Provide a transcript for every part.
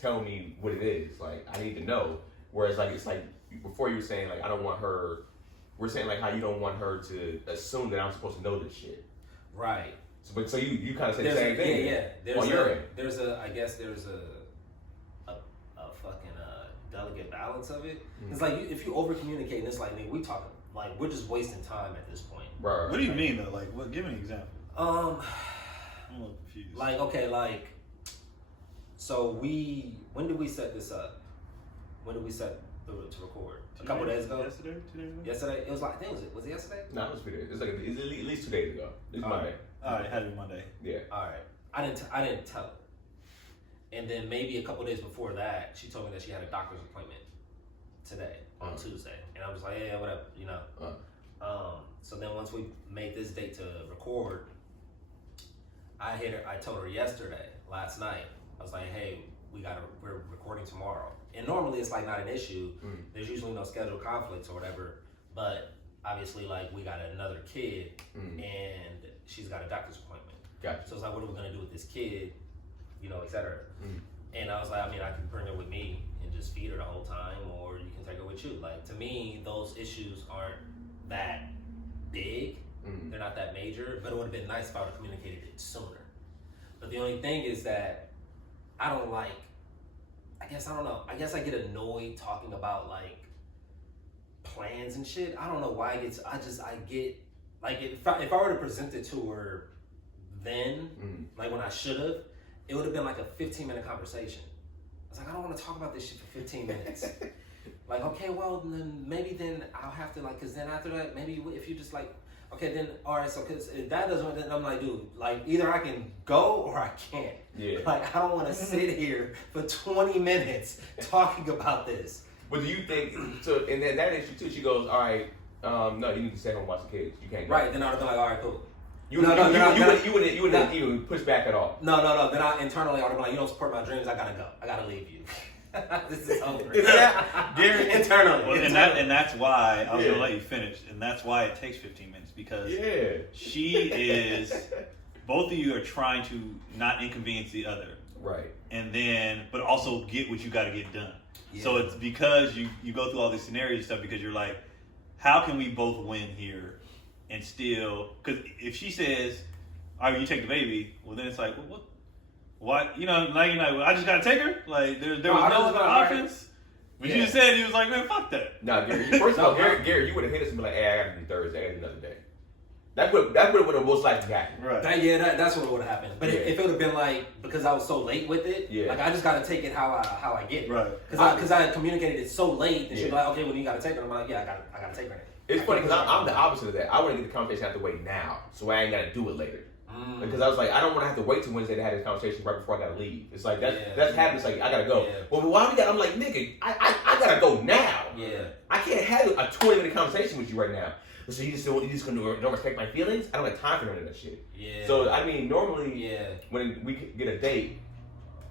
tell me what it is. Like, I need to know. Whereas, like, it's like, before you were saying, like, I don't want her, we're saying, like, how you don't want her to assume that I'm supposed to know this shit. Right. So you kind of say the same thing. Yeah. On your end. I guess there's a fucking delicate balance of it. It's like, if you over communicate, and it's like, nigga, we talking, like, we're just wasting time at this point. Right. What do you mean though? Like, what? Give me an example. I'm a little confused. Like, okay, like, so when did we set this up? When did we set to record? A couple days ago? Yesterday? 2 days ago? Yesterday? It was like, I think was it yesterday? No, it was 3 days. It's like, it's at least 2 days ago. It's Monday. Alright, it had to be Monday. Yeah. Alright. I didn't tell her. And then maybe a couple days before that, she told me that she had a doctor's appointment today, on Tuesday. And I was like, yeah, whatever, you know. So then once we made this date to record, I told her last night, I was like, hey, we're recording tomorrow. And normally it's like not an issue. There's usually no schedule conflicts or whatever, but obviously like we got another kid and she's got a doctor's appointment. Gotcha. So it's like, what are we gonna do with this kid? You know, et cetera. And I was like, I mean, I can bring her with me and just feed her the whole time, or you can take her with you. Like, to me, those issues aren't that big. They're not that major, but it would have been nice if I would have communicated it sooner. But the only thing is that I don't like, I guess I get annoyed talking about like plans and shit. I don't know why I get, like, if I were to present it to her then, like when I should have, it would have been like a 15-minute conversation. I was like, I don't want to talk about this shit for 15 minutes. Like, okay, well, then I'll have to, like, because then after that, maybe if you just like, okay, then, all right, so because if that doesn't, then I'm like, dude, like, either I can go or I can't. Yeah. Like, I don't want to sit here for 20 minutes talking about this. But do you think, so, and then that issue too, she goes, all right, no, you need to stay home and watch the kids. You can't go. Right, then I would have been like, all right, cool. You wouldn't even push back at all. No. Then I internally I would have been like, you don't support my dreams, I gotta go. I gotta leave you. This is over. Gary, internally. Well, and that's why I was gonna let you finish, and that's why it takes 15 minutes because she is. Both of you are trying to not inconvenience the other, right? And then, but also get what you got to get done. Yeah. So it's because you go through all these scenarios and stuff because you're like, how can we both win here? And still, because if she says, all right, you take the baby, well, then it's like, well, what? You know, like, you're like, I just got to take her? Like, there was no other options? But you just said, he was like, man, fuck that. Nah, Gary, first of all, Gary, you would have hit us and be like, hey, I got to do Thursday, I got to do another day. That would have most likely happened. Right. That's what would have happened. But if it would have been like, because I was so late with it, like, I just got to take it how I get it. Right. Because I had communicated it so late, and she was like, okay, well, you got to take her. I'm like, yeah, I got to take her. It's funny because I'm the opposite of that. I want to get the conversation out the way now, so I ain't got to do it later. Because I was like, I don't want to have to wait till Wednesday to have this conversation right before I got to leave. It's like, that's happening. It's like, I got to go. Yeah. Well, why we got? I'm like, nigga, I got to go now. Yeah. I can't have a 20-minute conversation with you right now. So you just don't respect my feelings? I don't have time for none of that shit. Yeah. So, I mean, normally, when we get a date,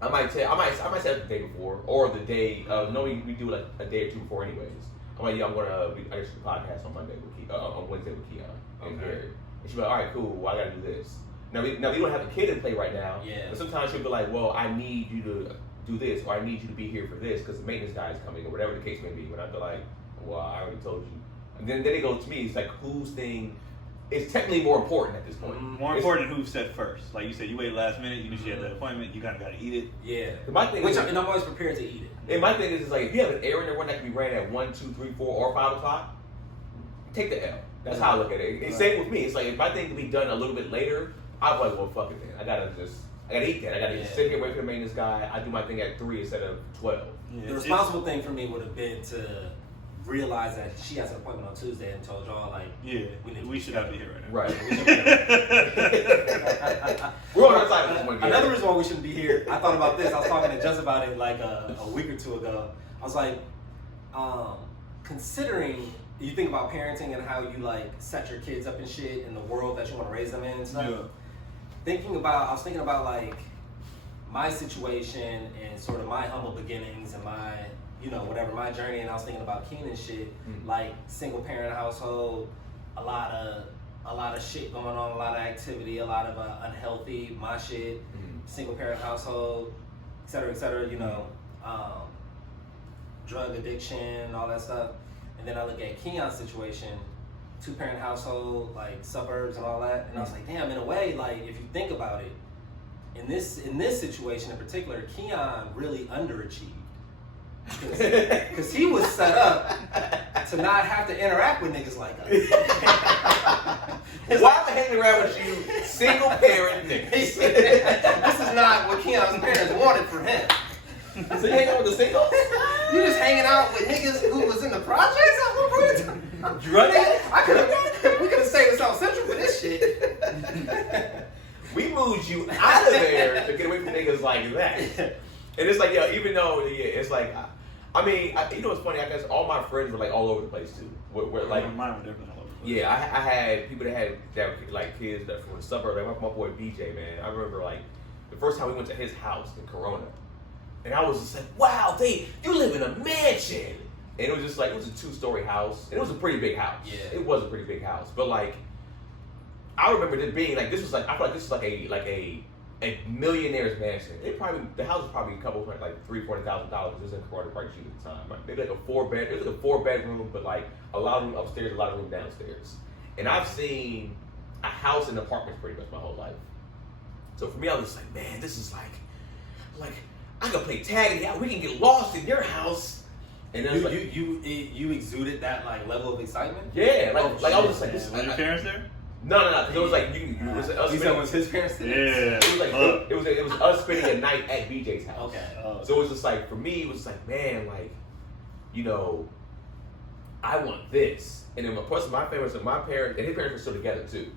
I might set up the day before, or the day, we do like a day or two before anyways. I'm like, I guess the podcast on Wednesday with Keon and Gary. And she'll be like, all right, cool, well, I gotta do this. Now we don't have a kid in play right now. Yeah. But sometimes she'll be like, well, I need you to do this, or I need you to be here for this, because the maintenance guy is coming, or whatever the case may be. But I'd be like, well, I already told you. And then it goes to me, it's like, whose thing is technically more important at this point? More important than who said first. Like you said, you waited last minute, you knew she had that appointment, you kind of got to eat it. Yeah. My thing and I'm always prepared to eat it. And my thing is like, if you have an errand or one that can be ran at 1, 2, 3, 4, or 5 o'clock, take the L. That's how I look at it. It's same with me. It's like, if my thing can be done a little bit later, I'm like, well, fuck it then. I gotta eat that. I gotta just sit here, wait for the maintenance guy. I do my thing at 3 instead of 12. Yeah. The responsible thing for me would have been to realize that she has an appointment on Tuesday and told y'all, like, we should not be here right now. Right. We're on our side of this one. Another reason why we shouldn't be here, I thought about this. I was talking to Jess about it like a week or two ago. I was like, considering you think about parenting and how you like set your kids up and shit in the world that you want to raise them in and stuff. Yeah. I was thinking about like my situation and sort of my humble beginnings and my, whatever, my journey, and I was thinking about Keon and shit, like single parent household, a lot of shit going on, a lot of activity, a lot of unhealthy, my shit, single parent household, et cetera, drug addiction, all that stuff. And then I look at Keon's situation, 2-parent household, like suburbs and all that. And I was like, damn, in a way, like if you think about it, in this situation in particular, Keon really underachieved. Because he was set up to not have to interact with niggas like us. Why am I hanging around with you, single parent niggas? This is not what Keon's parents wanted for him. So you hanging out with the singles? You just hanging out with niggas who was in the projects at one point in time? Drug addict? We could have stayed in South Central for this shit. We moved you out of there to get away from niggas like that. And it's like, yo, even though, it's like, I mean, you know what's funny? I guess all my friends were like all over the place too. Where like, mine were definitely all over the place. Yeah, I had people that like kids that from the suburb. Like my boy BJ, man. I remember like the first time we went to his house in Corona, and I was just like, wow, you live in a mansion. And it was just like, it was a 2-story house. And it was a pretty big house. Yeah. It was a pretty big house. But like, I remember it being like, this was like, I feel like this is like a millionaire's mansion. The house was probably a couple like $340,000. It was in Corona, probably cheap at the time. Maybe like it was like a 4-bedroom, but like a lot of room upstairs, a lot of room downstairs. And I've seen a house and apartments pretty much my whole life. So for me, I was just like, man, this is like I can play tag and we can get lost in your house. And then you exuded that like level of excitement. Yeah, like I was just like, this. Were your parents there? No, because it was like it was us. You said it was his parents there? Yeah. It was like it was us spending a night at BJ's house. Okay. So it was just like, for me, it was like, man, like, you know, I want this. And then plus my parents and his parents were still together too.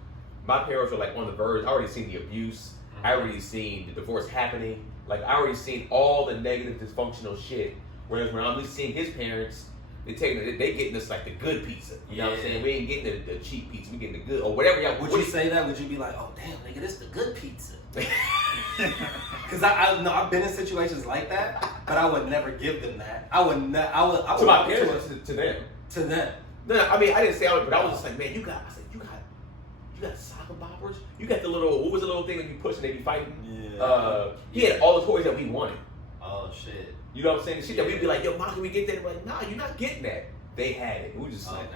My parents were like on the verge. I already seen the abuse. I already seen the divorce happening. Like I already seen all the negative dysfunctional shit. Whereas when I'm just seeing his parents, they getting us like the good pizza. You know what I'm saying? We ain't getting the cheap pizza. We getting the good or whatever y'all. Would you say that? Would you be like, oh damn, nigga, this the good pizza? Because I've been in situations like that, but I would never give them that. I would to my parents, to them. To them. No, I mean I didn't say I would, but I was just like, man, you got soccer boppers. You got the little, what was the little thing that you push and they be fighting? Yeah. He had all the toys that we wanted. Oh shit. You know what I'm saying? The shit that we'd be like, yo, mom, can we get that? We're like, nah, you're not getting that. They had it. We were just like,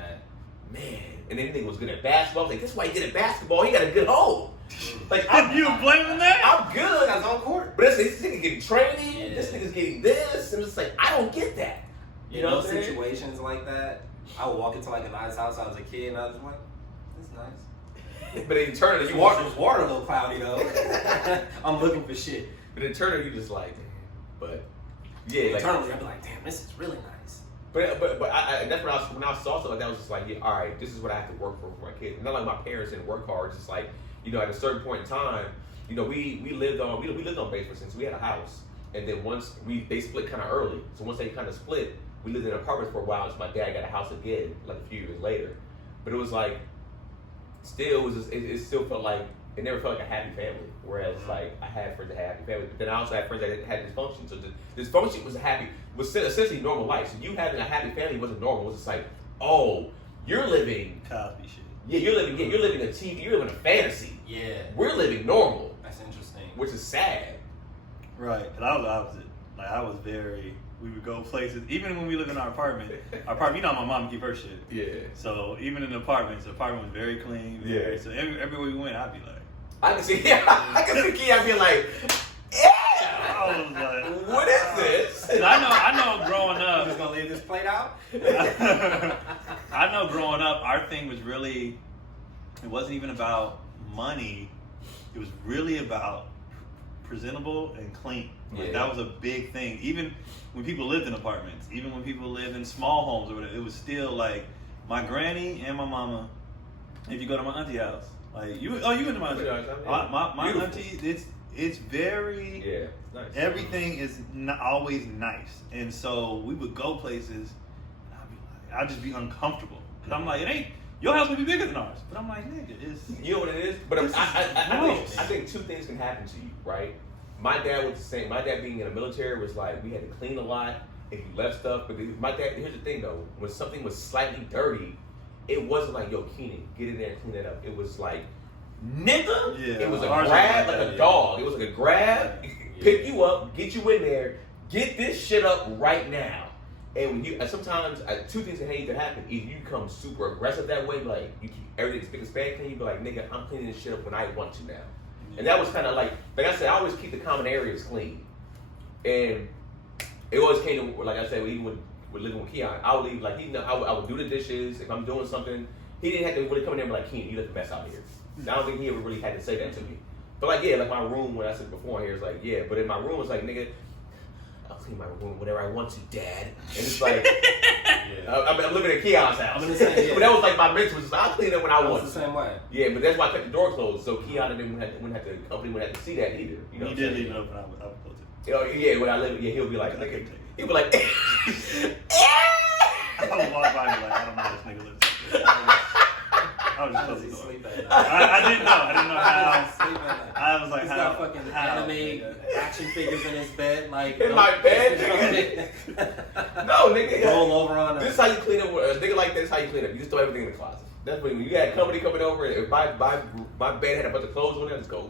man. And then nigga was good at basketball. I was like, that's why he good at basketball. He got a good hold. Like, you blaming that? I'm good. I was on court. But this nigga getting training. Yeah. This nigga's getting this. And it's like, I don't get that. You know what I'm saying? Situations like that, I would walk into like a nice house. I was a kid and I was like, this is nice. But in eternity, it was water a little cloudy though. I'm looking for shit. But in eternity, you just like, but yeah, internally, I'd be like, damn, this is really nice. But that's when I saw something like that, I was just like, yeah, all right, this is what I have to work for my kids. Not like my parents didn't work hard. It's just like, you know, at a certain point in time, you know, we lived on Basement since we had a house, and then once they split kind of early. So once they kind of split, we lived in apartments for a while. So my dad got a house again, like a few years later. But it was like, it still felt like it never felt like a happy family. Whereas like I had friends that had happy families, but then I also had friends that had dysfunction. So the dysfunction was essentially normal life. So you having a happy family wasn't normal. It was just like, oh, you're living Cosby shit. Yeah, you're living a TV. You're living a fantasy. Yeah, we're living normal. That's interesting. Which is sad. Right, and I was the opposite. Like I was we would go places, even when we lived in our apartment, you know my mom keep her shit. Yeah. So even in the apartment was very clean. So everywhere we went, I'd be like, I can see Keon being like, yeah. I was like, what is this? And I know growing up. I'm just gonna leave this plate out. I know growing up, our thing was really, it wasn't even about money. It was really about presentable and clean. Like that was a big thing. Even when people lived in apartments, even when people lived in small homes or whatever, it was still like my granny and my mama. If you go to my auntie house, like you went to my auntie. My auntie, it's very nice. Everything is not always nice, and so we would go places, and I'd just be uncomfortable because I'm like, it ain't. Your house would be bigger than ours, but I'm like, nigga, you know what it is? But I think two things can happen to you, right? My dad was the same. My dad being in the military was like, we had to clean a lot if you left stuff. But my dad, here's the thing though, when something was slightly dirty, it wasn't like, yo, Keenan, get in there and clean that up. It was like, nigga, it was a grab like a dog. It was like a grab, pick you up, get you in there, get this shit up right now. And when you, sometimes two things that hate to happen. Either you become super aggressive that way, like you keep everything spick and span clean. You be like, nigga, I'm cleaning this shit up when I want to now. And that was kind of like I said, I always keep the common areas clean. And it always came to, like I said, even with living with Keon, I would leave, like, I would do the dishes. If I'm doing something, he didn't have to really come in there and be like, Keon, you left the mess out here. I don't think he ever really had to say that to me. But like, yeah, like my room, when I said before here, it's like, yeah, but in my room, it's like, nigga, I'll clean my room whenever I want to, Dad. And it's like, I'm living in Keon's house. I'm the same, But that was like my mental, was I'll clean it when I want to. The same way. Yeah, but that's why I kept the door closed, so Keon wouldn't have to, company wouldn't have to see that either. You know, he did leave it open. I would close it. You know, yeah, when I live, yeah, he'll be like, he'll be like, I would walk by and be like, I don't know how this nigga lives. I was just close the door. I didn't know how. I was like, he's got fucking anime action figures in his bed, like in my bed, nigga. No, nigga. Roll over on this is how you clean up. A nigga like this, how you clean up. You just throw everything in the closet. That's when you had company coming over. If my bed had a bunch of clothes on it, I just go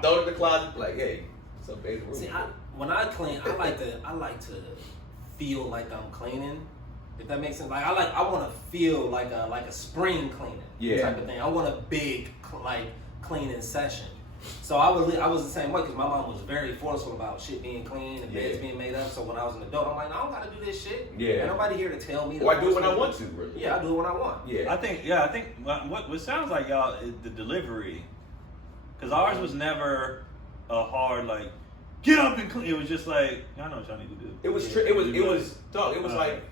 throw it in the closet. Like, hey, what's up, baby? See, when I clean, I like to feel like I'm cleaning. If that makes sense, like I want to feel like a spring cleaning type of thing. I want a big cleaning session. So I was the same way because my mom was very forceful about shit being clean and beds being made up. So when I was an adult, I'm like, no, I don't gotta do this shit. Yeah, ain't nobody here to tell me. Well, I do it when I want to. Really. Yeah, I do it when I want. Yeah, I think what sounds like y'all is the delivery, because ours was never a hard like get up and clean. It was just like y'all know what y'all need to do. It was dog. It was like.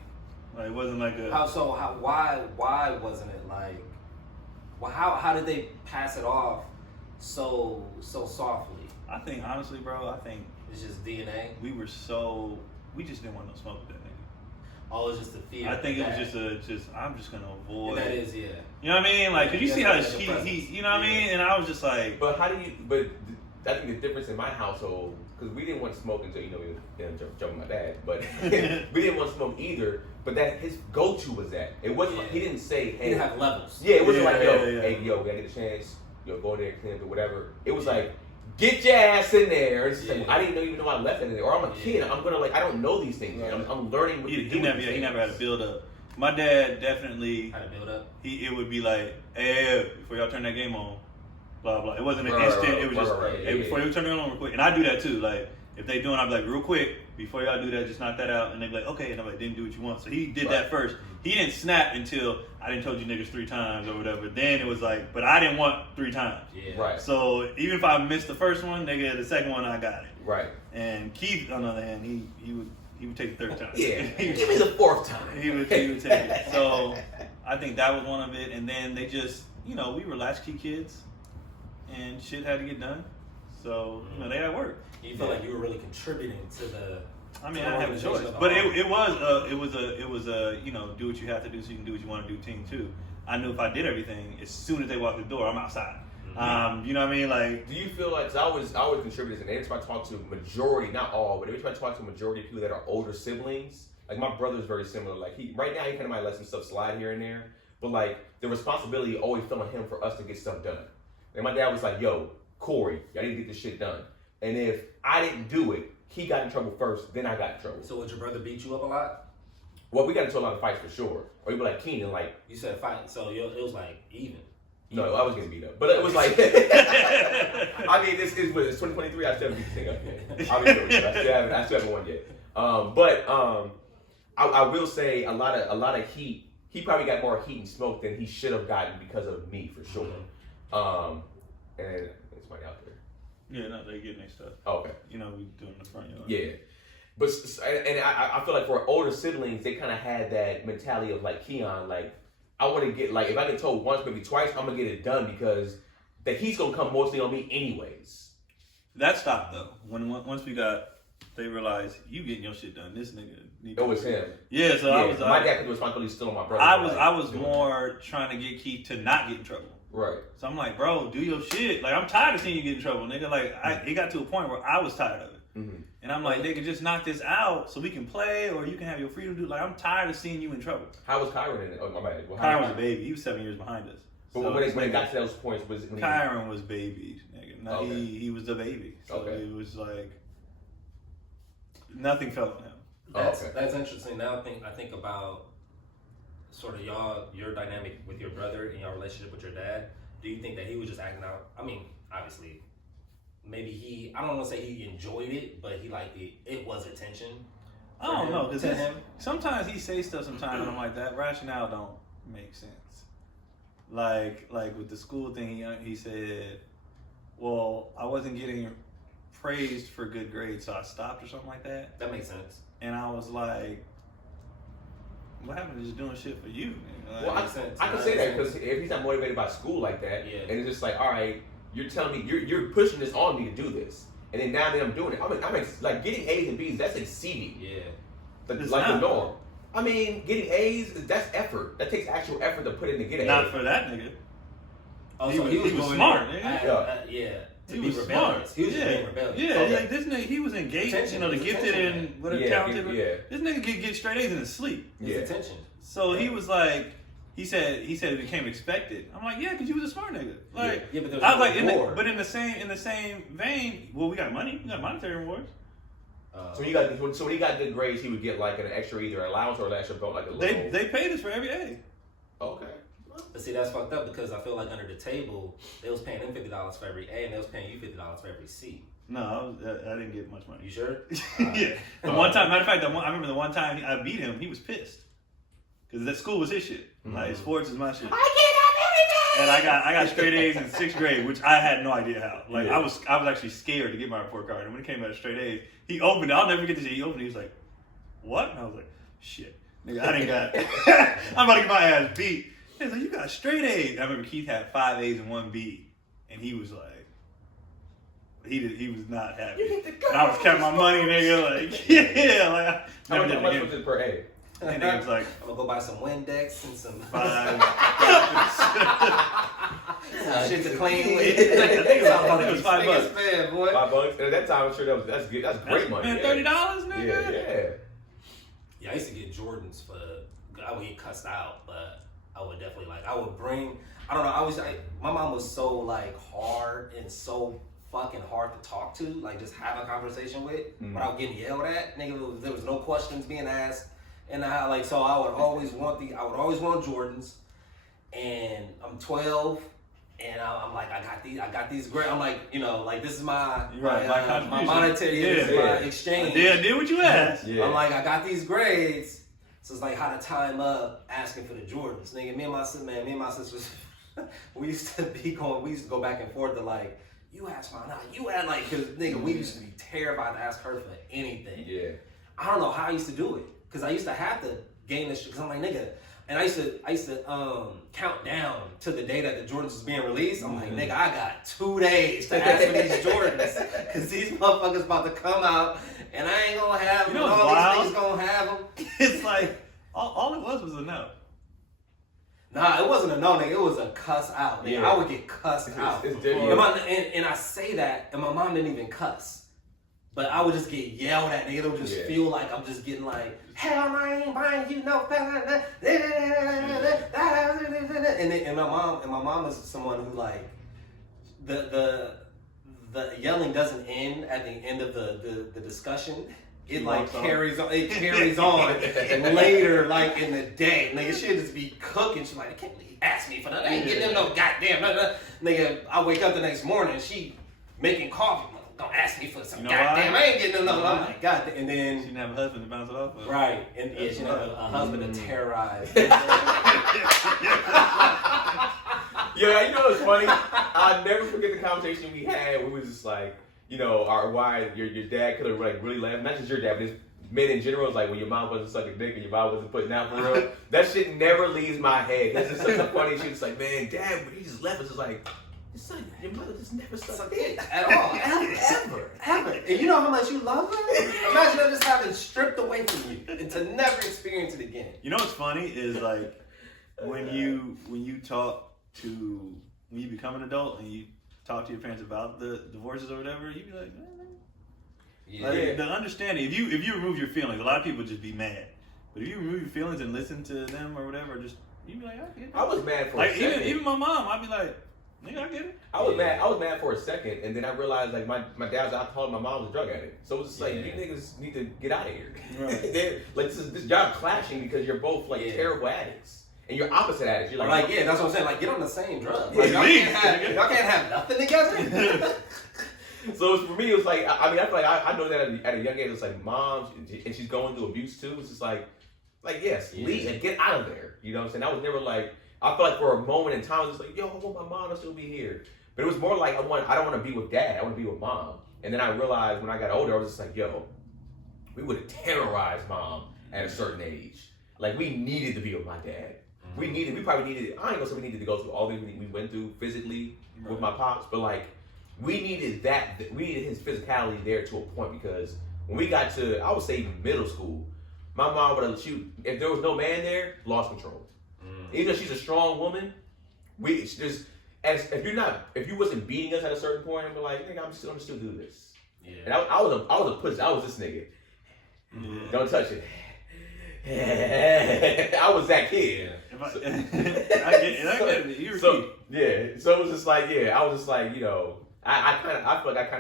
It wasn't like a. Why wasn't it like? Well, how did they pass it off so softly? I think honestly, bro. I think it's just DNA. We just didn't want no smoke with that nigga. Oh, it's just the fear. I think it was I'm just gonna avoid. And that is, yeah. You know what I mean? Like, cause you see how he you know what I mean? And I was just like. But how do you? But I think the difference in my household, because we didn't want to smoke until we jumping my dad, but we didn't want to smoke either. But that his go-to was that. It wasn't like he didn't say, hey, he didn't have levels. Yeah, it wasn't like, hey, we gotta get a chance, go in there and clean up or whatever. It was like, get your ass in there. Like, I didn't even know I left it in there. Or I'm a kid. I'm gonna I don't know these things. Right. I'm learning what he never had to build up. My dad definitely had to build up. It would be like, hey, before y'all turn that game on, blah blah. It wasn't an instant. It was just before you turn it on real quick. And I do that too. Like if they doing, I'd be like, real quick, before y'all do that, just knock that out. And they be like, okay. And I'm like, didn't do what you want. So he did that first. He didn't snap until I didn't told you niggas 3 times or whatever. Then it was like, but I didn't want 3 times. Yeah. Right. So even if I missed the first one, nigga, the second one I got it. Right. And Keith, on the other hand, he would take the 3rd time. Yeah. Give me the 4th time. He would take it. So I think that was one of it. And then they just, we were latchkey kids, and shit had to get done. So they had work. You felt like you were really contributing to the. I mean, I didn't have a choice, but it was a do what you have to do so you can do what you want to do team too. I knew if I did everything, as soon as they walked the door, I'm outside. You know what I mean? Like, do you feel like? Cause I always contribute, and every time I talk to majority, not all, but every time I talk to a majority of people that are older siblings, like my brother's very similar. Like right now he kind of might let some stuff slide here and there, but like the responsibility always fell on him for us to get stuff done. And my dad was like, "Yo, Corey, y'all need to get this shit done." And if I didn't do it, he got in trouble first, then I got in trouble. So would your brother beat you up a lot? Well, we got into a lot of fights for sure. Or he'd be like, Keenan, like... You said fight, so it was like even. No, I was getting beat up. But it was like... I mean, it's 2023, I still haven't beat this thing up yet. I'll be sure with you. I still haven't won yet. I will say a lot of heat. He probably got more heat and smoke than he should have gotten because of me, for sure. And it's somebody out there. Yeah, no, they getting their stuff. Oh, okay. We doing the front yard. Yeah. But, and I feel like for older siblings, they kind of had that mentality of like Keon, like, I want to get, like, if I get told once, maybe twice, I'm going to get it done because the heat's going to come mostly on me anyways. That stopped, though. Once they realized, you getting your shit done, this nigga. It was him. Yeah, so I was. My dad, the responsibility still on my brother. I was more trying to get Keith to not get in trouble. Right. So I'm like, bro, do your shit. Like, I'm tired of seeing you get in trouble, nigga. Like, it got to a point where I was tired of it. Mm-hmm. And I'm like, nigga, just knock this out so we can play or you can have your freedom to do. Like, I'm tired of seeing you in trouble. How was Kyron in it? Oh, my bad. Well, Kyron was a baby. He was 7 years behind us. But so when it got to those points, was it... Kyron was baby, nigga. No, he was the baby. So it was like... nothing fell on him. That's interesting. Now I think about sort of your dynamic with your brother and your relationship with your dad. Do you think that he was just acting out? I mean, obviously, maybe I don't want to say he enjoyed it, but he liked it. It was attention. I don't know, because sometimes he says stuff sometimes and I'm like, that rationale don't make sense. Like with the school thing, he said, well, I wasn't getting praised for good grades, so I stopped or something like that. That makes sense. And I was like, what happened to just doing shit for you? Like, well, I can say that because if he's not motivated by school like that, and it's just like, all right, you're telling me you're pushing this on me to do this, and then now that I'm doing it, I mean, like getting A's and B's, that's exceeding. Yeah. Like the norm. I mean, getting A's, that's effort. That takes actual effort to put in to get an A. Not for that nigga. Oh, he was was smart, nigga. Yeah. He was smart. He was just being rebellious. Yeah, like this nigga, he was engaged, you know, the gifted and whatever talented. This nigga could get straight A's in his sleep. His attention. So he was like, he said it became expected. I'm like, yeah, because you was a smart nigga. Like, but there was I was like, reward. in the same vein, well, we got money, we got monetary rewards. So when he got good grades, he would get like an extra either allowance or an extra like a little. They paid us for every A. Okay. But see, that's fucked up because I feel like under the table, they was paying them $50 for every A and they was paying you $50 for every C. No, I didn't get much money. You sure? Yeah. The one time, matter of fact, I remember the one time I beat him, he was pissed. Because that school was his shit. Like, sports is my shit. I can't have everything! And I got straight A's in 6th grade, which I had no idea how. Like, I was actually scared to get my report card. And when it came out straight A's, he opened it. I'll never forget this shit. He opened it. He was like, what? And I was like, shit. Nigga, I didn't got I'm about to get my ass beat. He was like, you got straight A's. And I remember Keith had 5 A's and 1 B. And he was like, he was not happy. And I was counting my money, nigga. Like, yeah. Like, How much was it per A? And he was like, I'm gonna go buy some Windex and some 5. shit to clean with. I think it was $5. Man, boy. $5. And at that time, I'm sure that's good. That's great money. Man, $30, nigga. Yeah. Yeah, I used to get Jordans I would get cussed out, but I would definitely I would bring. I don't know. My mom was so hard and so fucking hard to talk to, just have a conversation with without getting yelled at. Nigga, there was no questions being asked. And so I would always want Jordans, and I'm 12, and I'm like, I got these great. I'm like, this is my monetary, this is my exchange. Yeah, did what you asked. Yeah. I'm like, I got these grades, so it's how to time up asking for the Jordans. Nigga, me and my sisters, we used to go back and forth to you asked mine, you asked cause nigga, we used to be terrified to ask her for anything. Yeah. I don't know how I used to do it. Cause I used to have to gain this, cause I'm like, nigga, and I used to count down to the day that the Jordans was being released. I'm like, nigga, I got 2 days to ask for these Jordans, cause these motherfuckers about to come out, and I ain't gonna have them. You know what's all wild? these niggas gonna have them. It's all it was a no. Nah, it wasn't a no, nigga. It was a cuss out, nigga. Yeah. I would get cussed out. It's different. And I say that, and my mom didn't even cuss. But I would just get yelled at, nigga. It would just feel like I'm just getting hell, I ain't buying you no. And my mom is someone who the yelling doesn't end at the end of the discussion. It carries on. It carries on later, in the day. Nigga, she'll just be cooking. She's like, I can't believe you asked me for that. I ain't getting them no goddamn. Nigga, I wake up the next morning. She making coffee. Don't ask me for some goddamn. I ain't getting them no. I'm like, goddamn. And then she didn't have a husband to bounce it off of. Right, and she didn't have a husband to terrorize. Yeah, you know what's funny? I'll never forget the conversation we had. We was just why your dad could have really laughed. Not just your dad, but just men in general. It's when your mom wasn't sucking dick and your mom wasn't putting out for real. That shit never leaves my head. That's just such a funny shit. It's man, dad, when he just left, it's just your mother just never sucked dick at all, ever. And you know how much you love her? Imagine her just having stripped away from you and to never experience it again. You know what's funny is when you become an adult and you talk to your parents about the divorces or whatever, you be like, the understanding. If you remove your feelings, a lot of people just be mad. But if you remove your feelings and listen to them or whatever, just you be like, I get that. I was mad for a second. Even my mom, I'd be like, Nigga, I get it. I was mad. I was mad for a second, and then I realized like my dad was alcoholic, my mom was a drug addict. So it was just like you niggas need to get out of here. Right. Like this y'all clashing because you're both like terrible addicts, and you're opposite addicts. You're like that's what I'm saying. Like get on the same drug. Like, y'all can't have nothing together. So for me, it was like I mean I feel like I know that at a young age it's like mom, and she's going through abuse too. It's just like yes, leave and get out of there. You know what I'm saying? I was never like. I felt like for a moment in time, I was just like, yo, I want my mom to still be here. But it was more like I don't want to be with dad. I want to be with mom. And then I realized when I got older, I was just like, yo, we would have terrorized mom at a certain age. Like we needed to be with my dad. Mm-hmm. We probably needed, I ain't gonna say we needed to go through all the things we went through physically with my pops, but like we needed his physicality there to a point because when we got to, I would say middle school, my mom would have if there was no man there, lost control. Even though she's a strong woman, if you wasn't beating us at a certain point, we're like, nigga, I'm gonna still do this. Yeah. And I was a pussy. I was this nigga. Mm-hmm. Don't touch it. I was that kid. Yeah. I get it. So it was just like, I was just like, you know, I feel like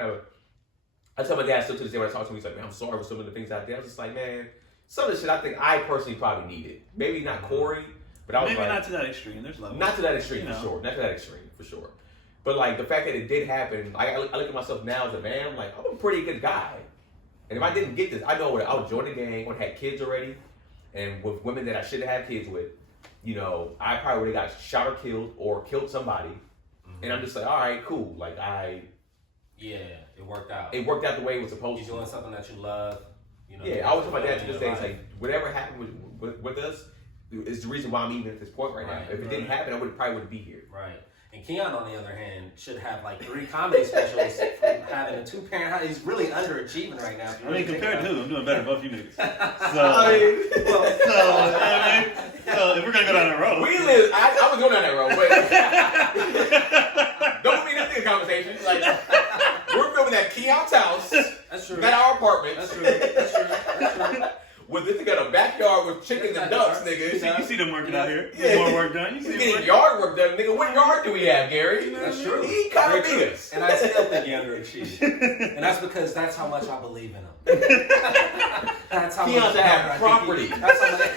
I tell my dad still to this day when I talk to him, he's like, man, I'm sorry for some of the things out there. I was just like, man, some of the shit I think I personally probably needed. Maybe not Corey. But I was maybe like, not to that extreme. There's levels. Not to that extreme for sure. Not to that extreme for sure. But like the fact that it did happen, I look at myself now as a man. I'm like, I'm a pretty good guy. And if I didn't get this, I know I would join the gang. I would have had kids already, and with women that I shouldn't have had kids with. You know, I probably would have got shot or killed somebody. Mm-hmm. And I'm just like, all right, cool. Like it worked out. It worked out the way it was supposed to. You're doing something that you love. You know, I always tell my dad to this day, it's like whatever happened with us. It's the reason why I'm even at this point right now. If it didn't happen, I probably wouldn't be here. Right. And Keon, on the other hand, should have like 3 comedy specials from having a 2-parent house. He's really underachieving right now. I mean, compared to I'm doing better than both you niggas. So if we're gonna go down that road, I was going down that road, but don't mean this conversation. Like we're filming at Keon's house. That's true. At our apartment. That's true. With this, got a backyard with chickens and ducks, nigga. You see them working out here. Yeah. More work done. You see getting yard work done, nigga. What yard do we have, Gary? That's true. He kind of beat us. And I still think he underachieved. And that's because that's how much I believe in him. That's how Keon much to have property. That's how much.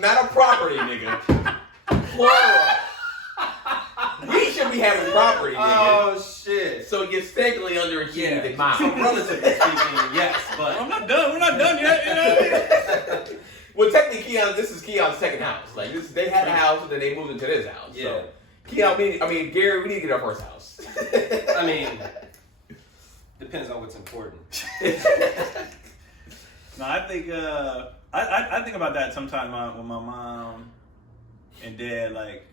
Not a property, nigga. Plural. We should be having property, nigga. Oh, shit. So you're technically underachieving in mine. Relatively speaking, yes, but... I'm not done. We're not done yet, you know? Well, technically, this is Keon's second house. Like, they had a house, and then they moved into this house. Yeah. So, Keon, Gary, we need to get our first house. I mean, depends on what's important. No, I think, I think about that sometimes with my mom and dad, like,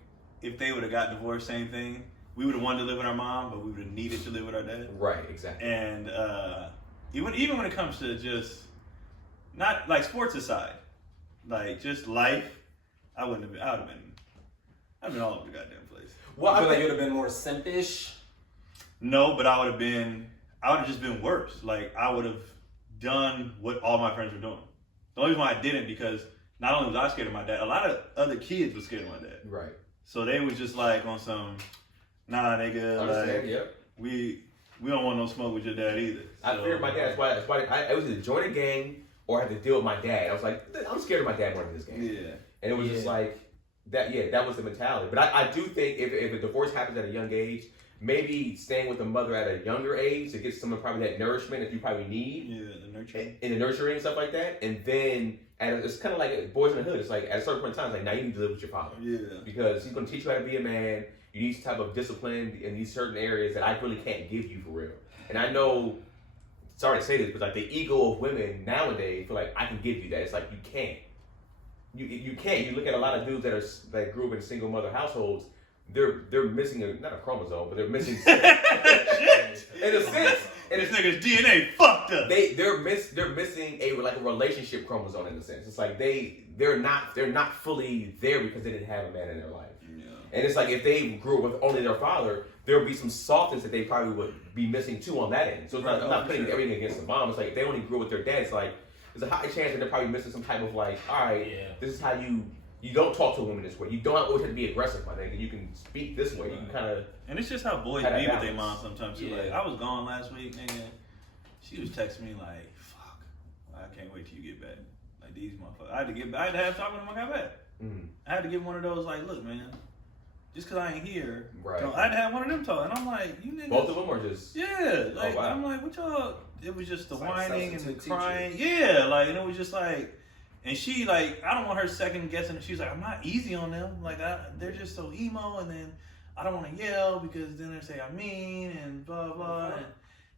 if they would have got divorced, same thing. We would have wanted to live with our mom, but we would have needed to live with our dad. Right, exactly. And even when it comes to just not like sports aside, like just life, I would have been all over the goddamn place. Well, I feel like you would have been more simpish. No, but I would have just been worse. Like I would have done what all my friends were doing. The only reason why I didn't because not only was I scared of my dad, a lot of other kids were scared of my dad. Right. So they was just like on some, nah, nigga, like yep. we don't want no smoke with your dad either. So, I feared my dad. That's why I was either join a gang or I had to deal with my dad. I was like, I'm scared of my dad more than this gang. Yeah. And it was just like that. Yeah, that was the mentality. But I do think if a divorce happens at a young age, maybe staying with the mother at a younger age to get some of probably that nourishment that you probably need. Yeah, the nurturing. In the nurturing and stuff like that. And then it's kind of like Boys in the Hood. It's like at a certain point in time, it's like now you need to live with your father. Yeah. Because he's going to teach you how to be a man. You need some type of discipline in these certain areas that I really can't give you for real. And I know, sorry to say this, but like the ego of women nowadays feel like I can give you that. It's like you can't. You can't. You look at a lot of dudes that grew up in single mother households. They're missing not a chromosome, but they're missing in a sense. And this nigga's DNA fucked up. They're missing a relationship chromosome in a sense. It's like they're not fully there because they didn't have a man in their life. Yeah. And it's like if they grew up with only their father, there would be some softness that they probably would be missing too on that end. So it's I'm not putting everything against the mom. It's like if they only grew up with their dad, it's like there's a high chance that they're probably missing some type of like, all right, this is how you you don't talk to a woman this way. You don't always have to be aggressive, my nigga. You can speak this way. You can kind of. And it's just how boys be with their mom sometimes too. Like, I was gone last week, nigga. She was texting me like, "Fuck, I can't wait till you get back." Like these motherfuckers. I had to have talk with them when I got back. I had to give one of those like, "Look, man, just because I ain't here, right?" I had to have one of them talk, and I'm like, "You niggas." Both of them, or just? Yeah, like I'm like, "What y'all?" It was just the whining and the crying. Yeah, like, and it was just like. And she, like, I don't want her second guessing. She's like, I'm not easy on them. Like, they're just so emo, and then I don't want to yell because then they say I'm mean and blah, blah.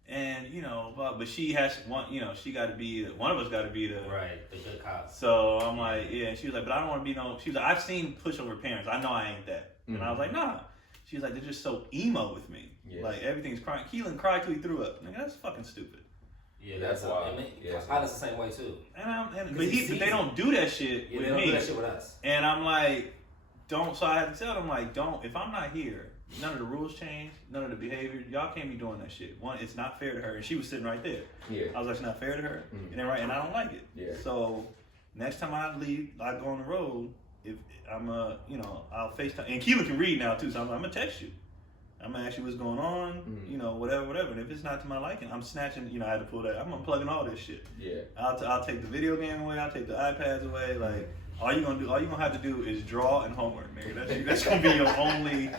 And you know, but she has one, you know, she got to be, one of us got to be the. Right, the good cop. So I'm like, yeah. And she was like, but I don't want to be no, she was like, I've seen pushover parents. I know I ain't that. And I was like, nah. She was like, they're just so emo with me. Yeah. Like, everything's crying. Keelan cried till he threw up. Nigga, that's fucking stupid. Yeah, that's why. I was the same way too. But they don't do that shit with me. They don't do that shit with us. And I'm like, don't. So I had to tell them like, don't. If I'm not here, none of the rules change, none of the behavior. Y'all can't be doing that shit. One, it's not fair to her, and she was sitting right there. Yeah. I was like, it's not fair to her, and and I don't like it. Yeah. So next time I leave, I go on the road. If I'm you know, I'll FaceTime, and Keelan can read now too, so I'm gonna text you. I'm gonna ask you what's going on, you know, whatever. And if it's not to my liking, I'm snatching. You know, I had to pull that. I'm unplugging all this shit. Yeah. I'll take the video game away. I'll take the iPads away. Like all you gonna have to do is draw and homework, nigga. That's gonna be your only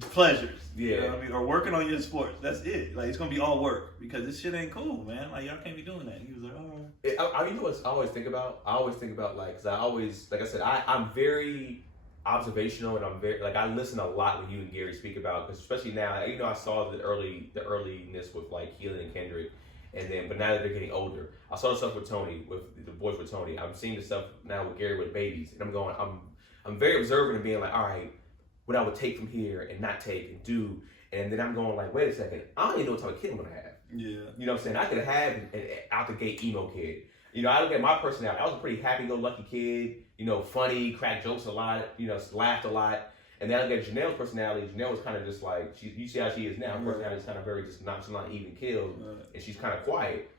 pleasures. Yeah. You know what I mean? Or working on your sports. That's it. Like it's gonna be all work because this shit ain't cool, man. Like y'all can't be doing that. And he was like, all right. You know what I always think about? I always think about like, cause I always, like I said, I'm very observational, and I'm very, like, I listen a lot when you and Gary speak about, because especially now, you know, I saw the earliness with like Keon and Kendrick, and then, but now that they're getting older, I saw the stuff with Tony, with the boys with Tony. I'm seeing the stuff now with Gary with babies, and I'm very observant and being like, all right, what I would take from here and not take and do, and then I'm going like, wait a second, I don't even know what type of kid I'm gonna have. Yeah. You know what I'm saying? I could have an out the gate emo kid. You know, I look at my personality. I was a pretty happy-go-lucky kid. You know, funny, cracked jokes a lot. You know, laughed a lot. And then I look at Janelle's personality. Janelle was kind of just like, you see how she is now. Her personality is kind of very just nonchalant, even killed, and she's kind of quiet.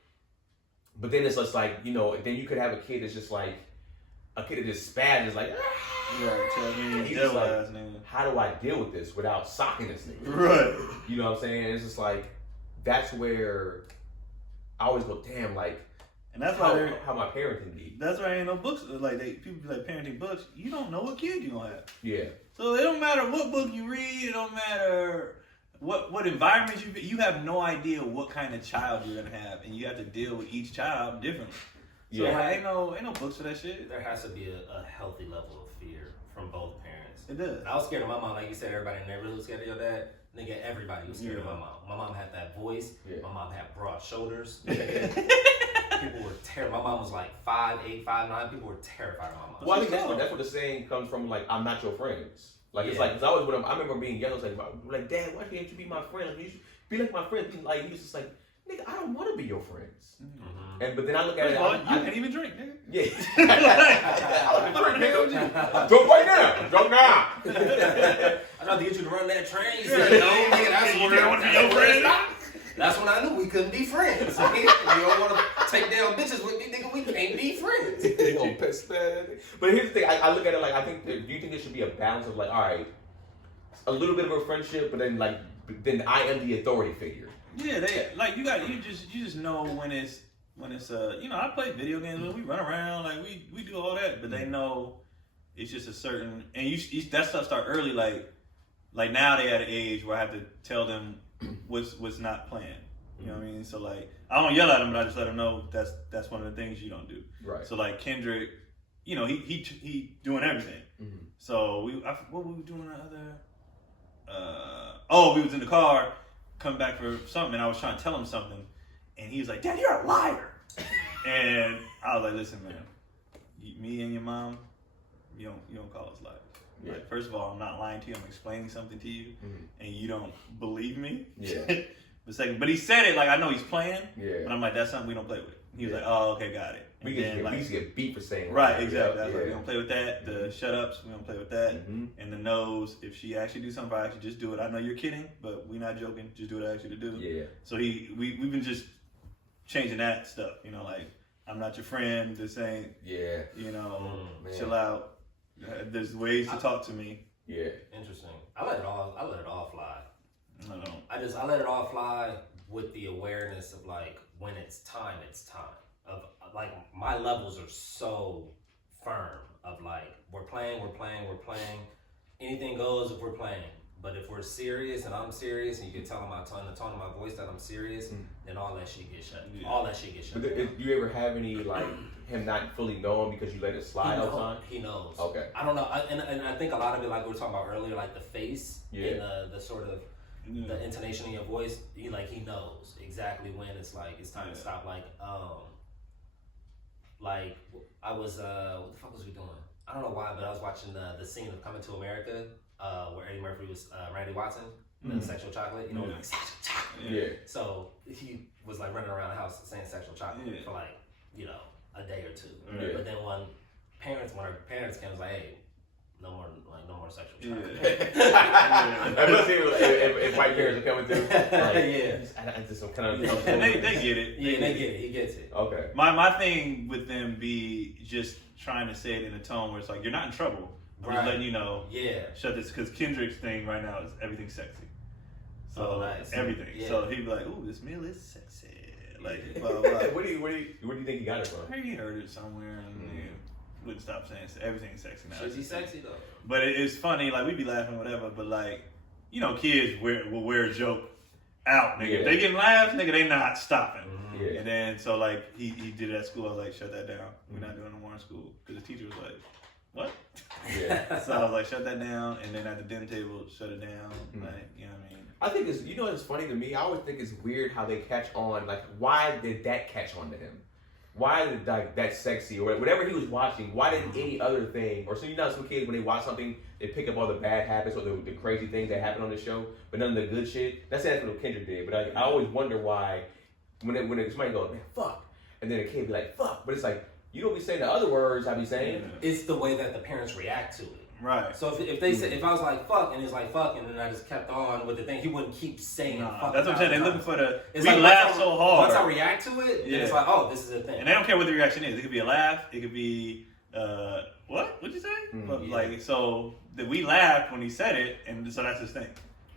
But then it's just like, you know, then you could have a kid that's just like, a kid that just spazzes like, right. So, I mean, he's just like, how do I deal with this without socking this nigga? Right. You know what I'm saying? It's just like, that's where I always go, damn, like, and that's how my parenting be. That's why ain't no books like people be like parenting books. You don't know what kid you gonna have. Yeah. So it don't matter what book you read. It don't matter what environment you have no idea what kind of child you're gonna have, and you have to deal with each child differently. So like, ain't no books for that shit. There has to be a healthy level of fear from both parents. It does. I was scared of my mom, like you said. Everybody in the neighborhood was scared of your dad. Nigga, everybody was scared of my mom. My mom had that voice. Yeah. My mom had broad shoulders. People were terrified. My mom was like 5'8", 5'9". People were terrified of my mom. Well, I think that's what the saying comes from. Like, I'm not your friends. Like, it's like, cause I remember being young. I was like, Dad, why can't you be my friend? Like, you should be like my friend. Like, he was just like, nigga, I don't want to be your friends. Mm-hmm. But then I look at it. You can't even drink, nigga. Yeah. I don't drink, nigga. Drunk right now. Drunk now. I tried to get you to run that train. You said, no, nigga, that's where I want to be your friend. That's when I knew we couldn't be friends. You don't want to take down bitches with me, nigga. We can't be friends. They gonna piss that. But here's the thing. I look at it like, I think, do you think there should be a balance of like, all right, a little bit of a friendship, but then I am the authority figure. Yeah, you just know when it's you know, I play video games when we run around, like we do all that, but they know it's just a certain, and you that stuff start early, like now they at an age where I have to tell them what's not planned. You know what I mean? So like I don't yell at them, but I just let them know that's one of the things you don't do. Right. So like Kendrick, you know, he doing everything. Mm-hmm. So what were we doing the other? We was in the car, come back for something, and I was trying to tell him something, and he was like, Dad, you're a liar. And I was like, listen, man, me and your mom, you don't call us liars. Yeah. Like, first of all, I'm not lying to you. I'm explaining something to you, and you don't believe me. Yeah. But he said it like I know he's playing. Yeah. But I'm like, that's something we don't play with. He was like, oh, okay, got it. We used to get beat for saying right, exactly. I was like, we don't play with that. The shut ups, we don't play with that. Mm-hmm. And the no's, if she actually do something, I actually just do it. I know you're kidding, but we're not joking. Just do what I ask you to do. Yeah. So we've been just changing that stuff. You know, like I'm not your friend. This ain't. Yeah. You know, chill out. There's ways to talk to me. Yeah. Interesting. I let it all fly. I don't. I let it all fly with the awareness of like when it's time. Of like my levels are so firm of like we're playing. Anything goes if we're playing. But if we're serious and I'm serious and you can tell in the tone of my voice that I'm serious, then all that shit gets shut. Yeah. All that shit gets shut. But do you ever have any like him not fully knowing because you let it slide all the time? He knows. Okay. I don't know. And I think a lot of it, like we were talking about earlier, like the face and the sort of the intonation in your voice. He knows exactly when it's like it's time to stop. Like I was what the fuck was we doing? I don't know why, but I was watching the scene of Coming to America. Where Eddie Murphy was Randy Watson, the sexual chocolate, like sexual chocolate. Yeah. So he was like running around the house saying sexual chocolate for like, a day or two. Yeah. But then when our parents came, it was like, hey, no more sexual chocolate. I must see if white parents are coming through. Like, I just some kind of. And they get it. Yeah, they get it. He gets it. Okay. My thing with them be just trying to say it in a tone where it's like you're not in trouble. I'm just letting you know. Yeah. Shut this, because Kendrick's thing right now is everything's sexy. So nice. Everything. Yeah. So he'd be like, "Ooh, this meal is sexy." Like, blah blah. Where do you think he got it from? He heard it somewhere and wouldn't stop saying everything's sexy now. Should he sexy though? But it's funny. Like we'd be laughing, whatever. But like, kids will wear a joke out, nigga. If they getting laughs, nigga, they not stopping. Mm-hmm. Yeah. And then so like he did it at school. I was like, shut that down. We're not doing it no more in school, because the teacher was like, what? Yeah. So I was like, shut that down. And then at the dinner table, shut it down. Like, you know what I mean? I think it's funny to me. I always think it's weird how they catch on. Like, why did that catch on to him? Why did like that sexy or whatever he was watching? Why didn't any other thing? Or so some kids when they watch something, they pick up all the bad habits or the crazy things that happen on the show, but none of the good shit. That's what Kendrick did. But I always wonder why when somebody goes, man, fuck, and then a kid be like, fuck, but it's like you don't be saying the other words I be saying. It's the way that the parents react to it. Right. So if they said, if I was like fuck and it's like fuck and then I just kept on with the thing, he wouldn't keep saying fuck. That's what I'm saying. They're looking for the. It's we like, laugh so hard. Once I react to it, then it's like, oh, this is a thing. And they don't care what the reaction is. It could be a laugh. It could be what? What'd you say? But like so that we laughed when he said it, and so that's his thing.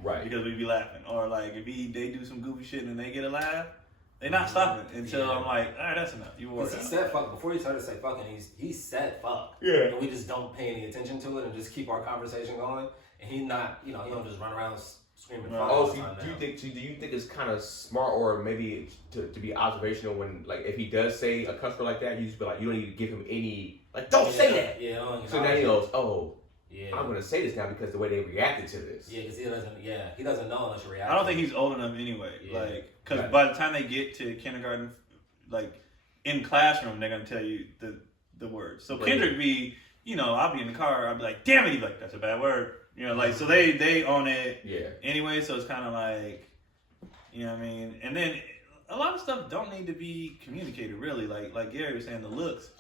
Right. Because we'd be laughing, or like if they do some goofy shit and they get a laugh. They're not stopping until I'm like, all right, that's enough. Because he said fuck before he started to say fuck, and he said fuck. Yeah. And we just don't pay any attention to it and just keep our conversation going. And he not, he don't just run around screaming fuck. Oh, so do you think it's kind of smart or maybe to be observational when like if he does say a cuss word like that, you just be like, you don't need to give him any don't say that. Yeah. So now he goes, oh. Yeah. I'm gonna say this now because the way they reacted to this. Yeah, because he doesn't know unless you react. I don't think he's old enough anyway. Yeah. Like, because by the time they get to kindergarten, like in classroom, they're gonna tell you the words. So Kendrick be, I'll be in the car, I'll be like, damn it, he's like, that's a bad word. Like so they own it. Yeah. Anyway, so it's kind of like, you know what I mean. And then a lot of stuff don't need to be communicated really. Like Gary was saying, the looks.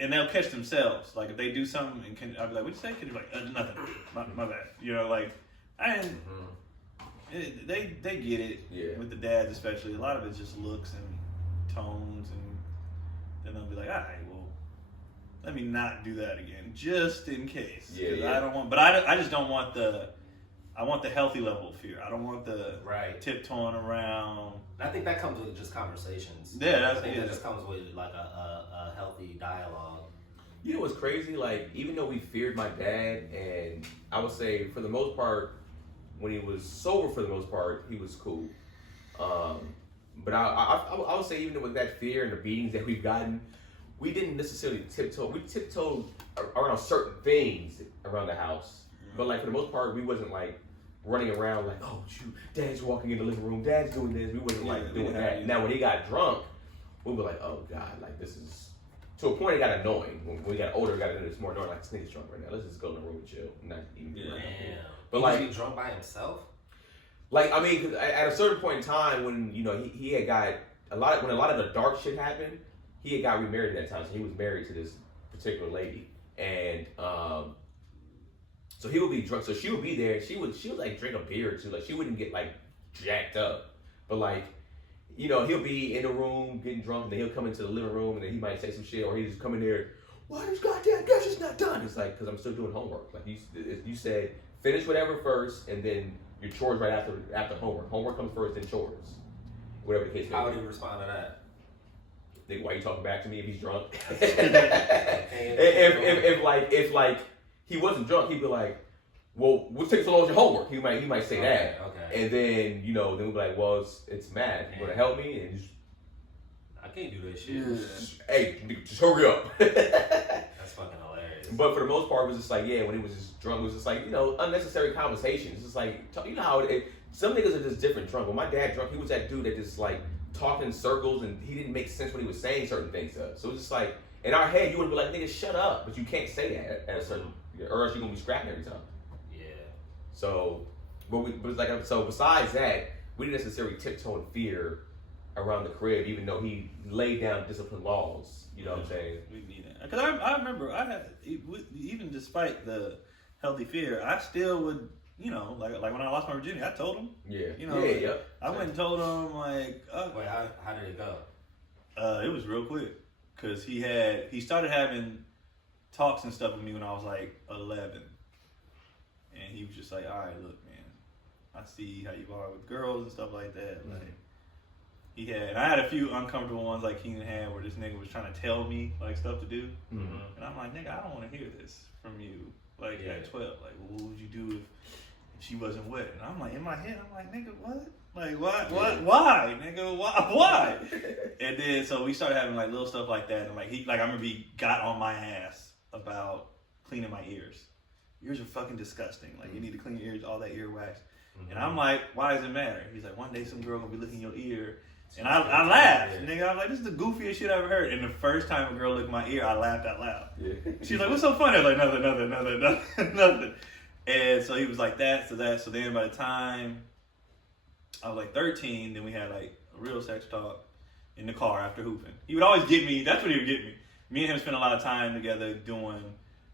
And they'll catch themselves. Like if they do something, and I'll be like, "What'd you say?" Kid be like, "Nothing. My bad." Like I didn't. They get it. Yeah. With the dads especially, a lot of it's just looks and tones, and then they'll be like, "All right, well, let me not do that again, just in case." Yeah. I don't want, but I just don't want I want the healthy level of fear. I don't want the tiptoeing around. I think that comes with just conversations. Yeah, that just comes with like a healthy dialogue. You know what's crazy? Like, even though we feared my dad, and I would say for the most part, when he was sober, for the most part, he was cool. But I would say even with that fear and the beatings that we've gotten, we didn't necessarily tiptoe. We tiptoed around certain things around the house, but like for the most part, we wasn't like running around like, oh shoot, Dad's walking in the living room, Dad's doing this. We wasn't like doing that. Now when he got drunk, we were like, oh God, like this is to a point it got annoying. When we got older, it got into this more annoying. Like, this nigga's drunk right now. Let's just go in the room and chill. Not even. Damn. But he like, was drunk by himself. Like I mean, 'cause at a certain point in time when he had got when a lot of the dark shit happened, he had got remarried at that time. So he was married to this particular lady, and so he would be drunk. So she would be there. She would like drink a beer or two. Like she wouldn't get like jacked up, but like he'll be in the room getting drunk, and then he'll come into the living room, and then he might say some shit, or he just come in there, why this goddamn dishes not done? It's like, because I'm still doing homework. Like you said, finish whatever first, and then your chores right after homework. Homework comes first, then chores. Whatever the case may be. How would he respond to that? Nigga, why you talking back to me if he's drunk? if he wasn't drunk, he'd be like, well, what's taking so long with your homework? He might say that. Okay. And then, then we'll be like, well, it's math. You want to help me? And I can't do this shit. Hey, nigga, just hurry up. That's fucking hilarious. But for the most part, it was just like, when he was just drunk, it was just like, unnecessary conversations. It's just like, you know how some niggas are just different drunk. When my dad drunk, he was that dude that just like talked in circles and he didn't make sense when he was saying certain things to us. So it was just like, in our head, you would be like, nigga, shut up. But you can't say that at a certain, or else you're going to be scrapping every time. Yeah. So, but it's like, so besides that, we didn't necessarily tiptoe in fear around the crib, even though he laid down discipline laws. You know what I'm saying? We need it. Because I remember, I had, even despite the healthy fear, I still would, like when I lost my virginity, I told him. Yeah. I went and told him, like... Wait, how did it go? It was real quick. Because he started having talks and stuff with me when I was like 11. And he was just like, all right, look, man, I see how you are with girls and stuff like that. Mm-hmm. Like, I had a few uncomfortable ones like Keon had where this nigga was trying to tell me like stuff to do. Mm-hmm. And I'm like, nigga, I don't want to hear this from you. Like at 12, like, what would you do if she wasn't wet? And I'm like, in my head, I'm like, nigga, what? Like, what? Why, nigga? Why? And then so we started having like little stuff like that, and I remember he got on my ass about cleaning my ears. Ears are fucking disgusting. Like, you need to clean your ears, all that earwax. And I'm like, why does it matter? He's like, one day some girl gonna be licking your ear. And I laughed, nigga. I was like, this is the goofiest shit I ever heard. And the first time a girl licked my ear, I laughed out loud. Yeah. She's like, what's so funny? I was like, nothing. And so he was like that. So then by the time I was like 13, then we had like a real sex talk in the car after hooping. He would always get me. That's what he would get me. Me and him spent a lot of time together doing,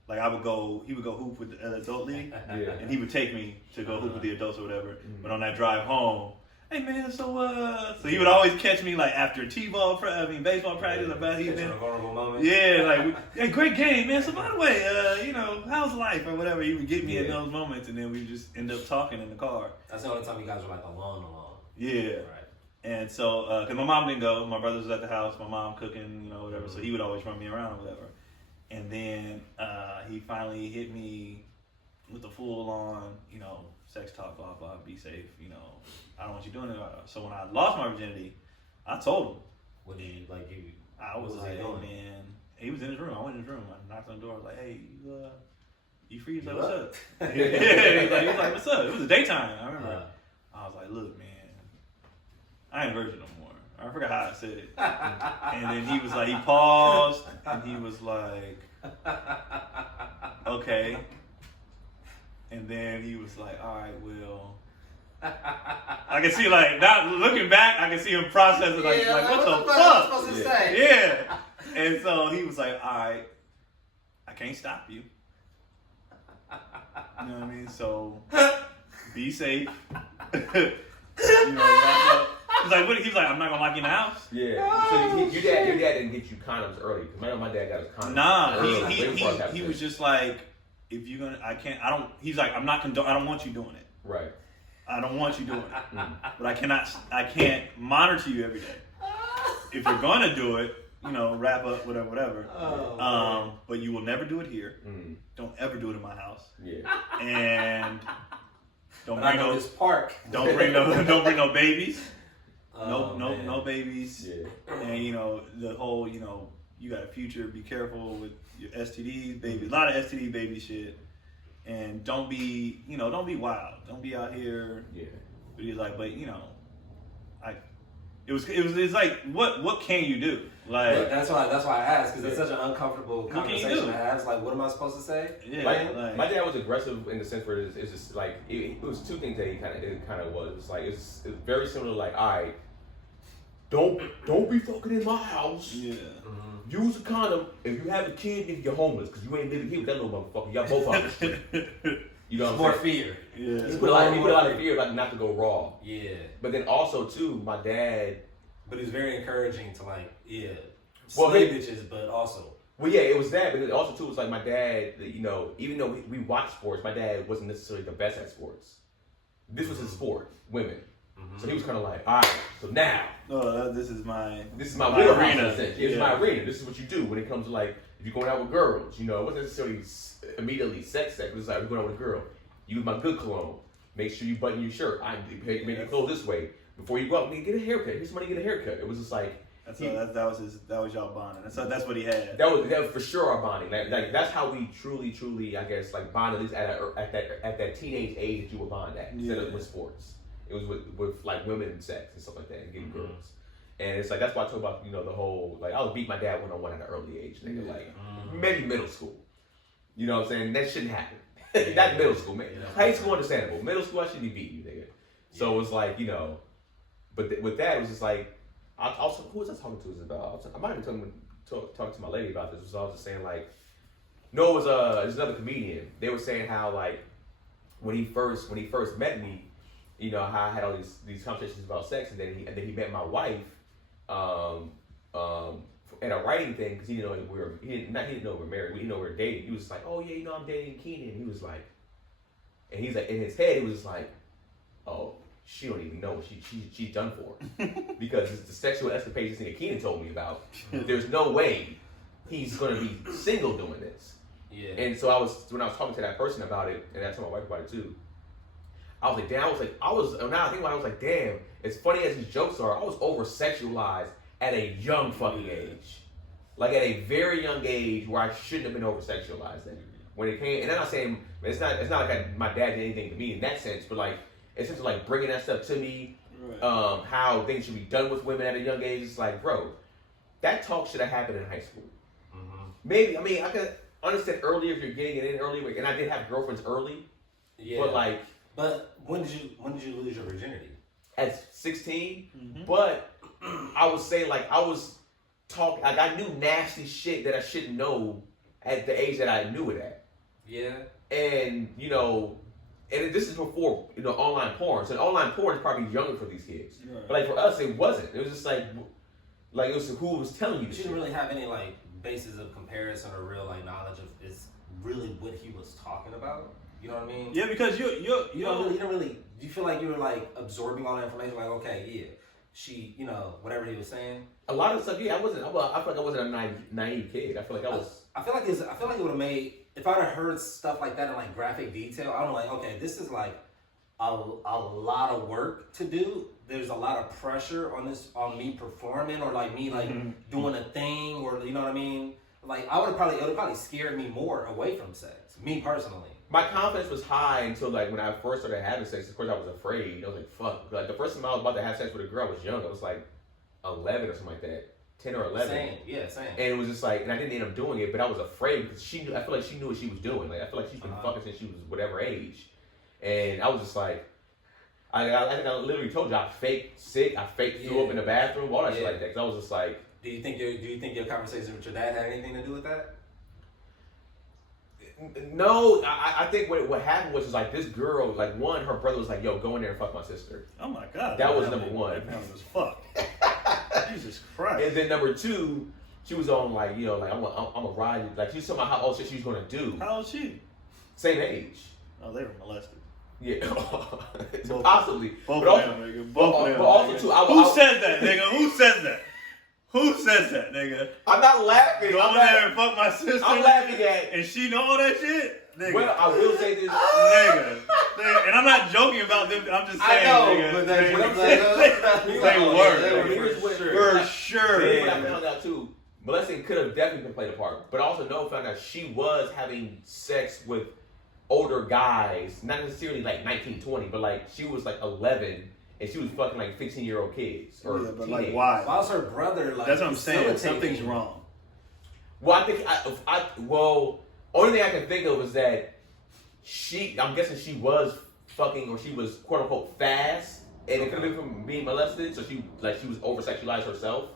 like he would go hoop with the adult league. And he would take me to go hoop with the adults or whatever. Mm-hmm. But on that drive home, hey man, so he would always catch me like after baseball practice about he's been vulnerable moment. Yeah, like great game, man. So by the way, how's life or whatever. He would get me in those moments, and then we just end up talking in the car. That's the only time you guys were like alone. Yeah. Right. And so, because my mom didn't go, my brothers was at the house, my mom cooking, whatever. Mm-hmm. So he would always run me around or whatever. And then he finally hit me with the full on, sex talk, blah blah, be safe, I don't want you doing it. So when I lost my virginity, I told him. What did you like? I was like, hey man, he was in his room. I went in his room. I knocked on the door. I was like, hey, you free? He's like, what's up? He was like, what's up? It was the daytime. I remember. I was like, look, man, I ain't a virgin no more. I forgot how I said it. And then he was like, he paused, and he was like, okay. And then he was like, all right, well. I can see, like, not looking back, I can see him processing, like what the fuck? Supposed to say? Yeah. And so he was like, all right, I can't stop you. You know what I mean? So, be safe. He's like, what? He's like, I'm not gonna lock you in the house. Yeah. So your dad didn't get you condoms early. Cause my dad got his condoms. Nah, he was just like, if you're gonna, I don't. He's like, I don't want you doing it. Right. I don't want you doing it. But I can't monitor you every day. If you're gonna do it, wrap up, whatever. But you will never do it here. Mm. Don't ever do it in my house. Yeah. And don't bring no babies. No babies. Yeah. And the whole, you got a future, be careful with your STDs, baby. A lot of STD baby shit. And don't be wild. Don't be out here. Yeah. But he's like, it's like, what can you do? Like, that's why I asked, because it's such an uncomfortable conversation to have. It's like, what am I supposed to say? Yeah. My dad was aggressive in the sense where it's just like it was two things that he kind of was. It's like it's very similar. Like, all right, don't be fucking in my house. Yeah. Mm-hmm. Use a condom if you have a kid if you're homeless, because you ain't living here with that little motherfucker. Y'all both on the street. You know what I'm saying? Fear. Yeah. He put a lot of fear, like not to go raw. Yeah. But then also too, my dad. But he's very encouraging to slay bitches, but also. Well, yeah, it was that, but it also too was like my dad. You know, even though we watched sports, my dad wasn't necessarily the best at sports. This was his sport, women. So he was kind of like, all right, so now. This is my arena. It's my arena. This is what you do when it comes to like, if you're going out with girls, you know, it wasn't necessarily immediately sex. It was like, we're going out with a girl. Use my good cologne. Make sure you button your shirt. Make your clothes this way. Before you go out, get a haircut. Here's somebody get a haircut. It was just like. That was y'all bonding. That's what he had. That was for sure our bonding. Like that's how we truly, I guess, like bond at least at that teenage age that you would bond at instead of with sports. It was with like women and sex and stuff like that and getting girls. And it's like that's why I talk about the whole like I was beat my dad 1-on-1 at an early age, nigga. Like maybe middle school. You know what I'm saying? That shouldn't happen. Not middle school, man. High school understandable. Middle school I shouldn't be beating you, nigga. So it was like but with that it was just like. Who was I talking to this about? I might have been talking to my lady about this. So I was just saying like, no, it was another comedian. They were saying how like when he first met me, how I had all these conversations about sex, and then he met my wife at a writing thing because he didn't know he didn't know we were married. We didn't know we were dating. He was like, oh yeah, I'm dating Keon. He was like, and he's like in his head he was just like, oh. She don't even know what she's done for. Because it's the sexual escapades this nigga Keon told me about. There's no way he's gonna be single doing this. Yeah. And so when I was talking to that person about it, and I told my wife about it too, I was like, damn, now I think about it, I was like, damn, as funny as these jokes are, I was over sexualized at a young fucking age. Like at a very young age where I shouldn't have been over sexualized then. When it came, and I'm not saying it's not like my dad did anything to me in that sense, but like essentially like bringing that stuff to me, right. How things should be done with women at a young age. It's like, bro, that talk should have happened in high school. Maybe, I mean, I could understand earlier if you're getting it in earlier, and I did have girlfriends early. Yeah. But when did you lose your virginity? At 16. But I would say like I was talking, like I knew nasty shit that I shouldn't know at the age that I knew it at. Yeah. And and this is before online porn. So online porn is probably younger for these kids. Right. But like for us, it wasn't. It was just like it was who was telling you. You didn't really have any like basis of comparison or real like knowledge of is really what he was talking about. You know what I mean? Yeah, because you don't really. Do you feel like you were like absorbing all the information? Like, okay, yeah, she, whatever he was saying. A lot of stuff. Yeah, I feel like I wasn't a naive kid. I feel like I was. I feel like it would have made. If I'd have heard stuff like that in like graphic detail, I'm like, okay, this is like a lot of work to do. There's a lot of pressure on me performing or like me like doing a thing or you know what I mean. Like it would probably scared me more away from sex. Me personally. My confidence was high until like when I first started having sex. Of course, I was afraid. I was like, fuck. Like the first time I was about to have sex with a girl, I was young. I was like 11 or something like that. 10 or 11. Same. And it was just like, and I didn't end up doing it, but I was afraid because I feel like she knew what she was doing. Like, I feel like she's been fucking since she was whatever age. And I was just like, I think I literally told you, I faked sick, I faked threw up in the bathroom, all that shit like that. Because I was just like. Do you think your conversation with your dad had anything to do with that? No, I think what happened was like this girl, like one, her brother was like, yo, go in there and fuck my sister. Oh my God. That was number one. That was fuck. Jesus Christ. And then number two, she was on like, like I'm a ride. Like she was talking about how old shit she was gonna do. How old is she? Same age. Oh, they were molested. Yeah, possibly. Both of them, nigga. Both of them. But also too, who says that, nigga? Who says that? Who says that, nigga? I'm not laughing. Go in there and fuck my sister. I'm laughing at. And she know all that shit? Nigga. Well, I will say this. Nigga. And I'm not joking about them. I'm just saying, nigga. But that's what I'm saying. They were. For sure. Yeah. I found out too. Molesting could have definitely been played a part. But also found out she was having sex with older guys. Not necessarily like 19, 20, but like she was like 11. And she was fucking like 15-year-old kids. Or yeah, but teenagers. like why? Why was her brother like? That's what I'm saying. Something's wrong. Well, I think only thing I can think of is that I'm guessing she was fucking or she was quote unquote fast, and it could have been from being molested. So she was over sexualized herself,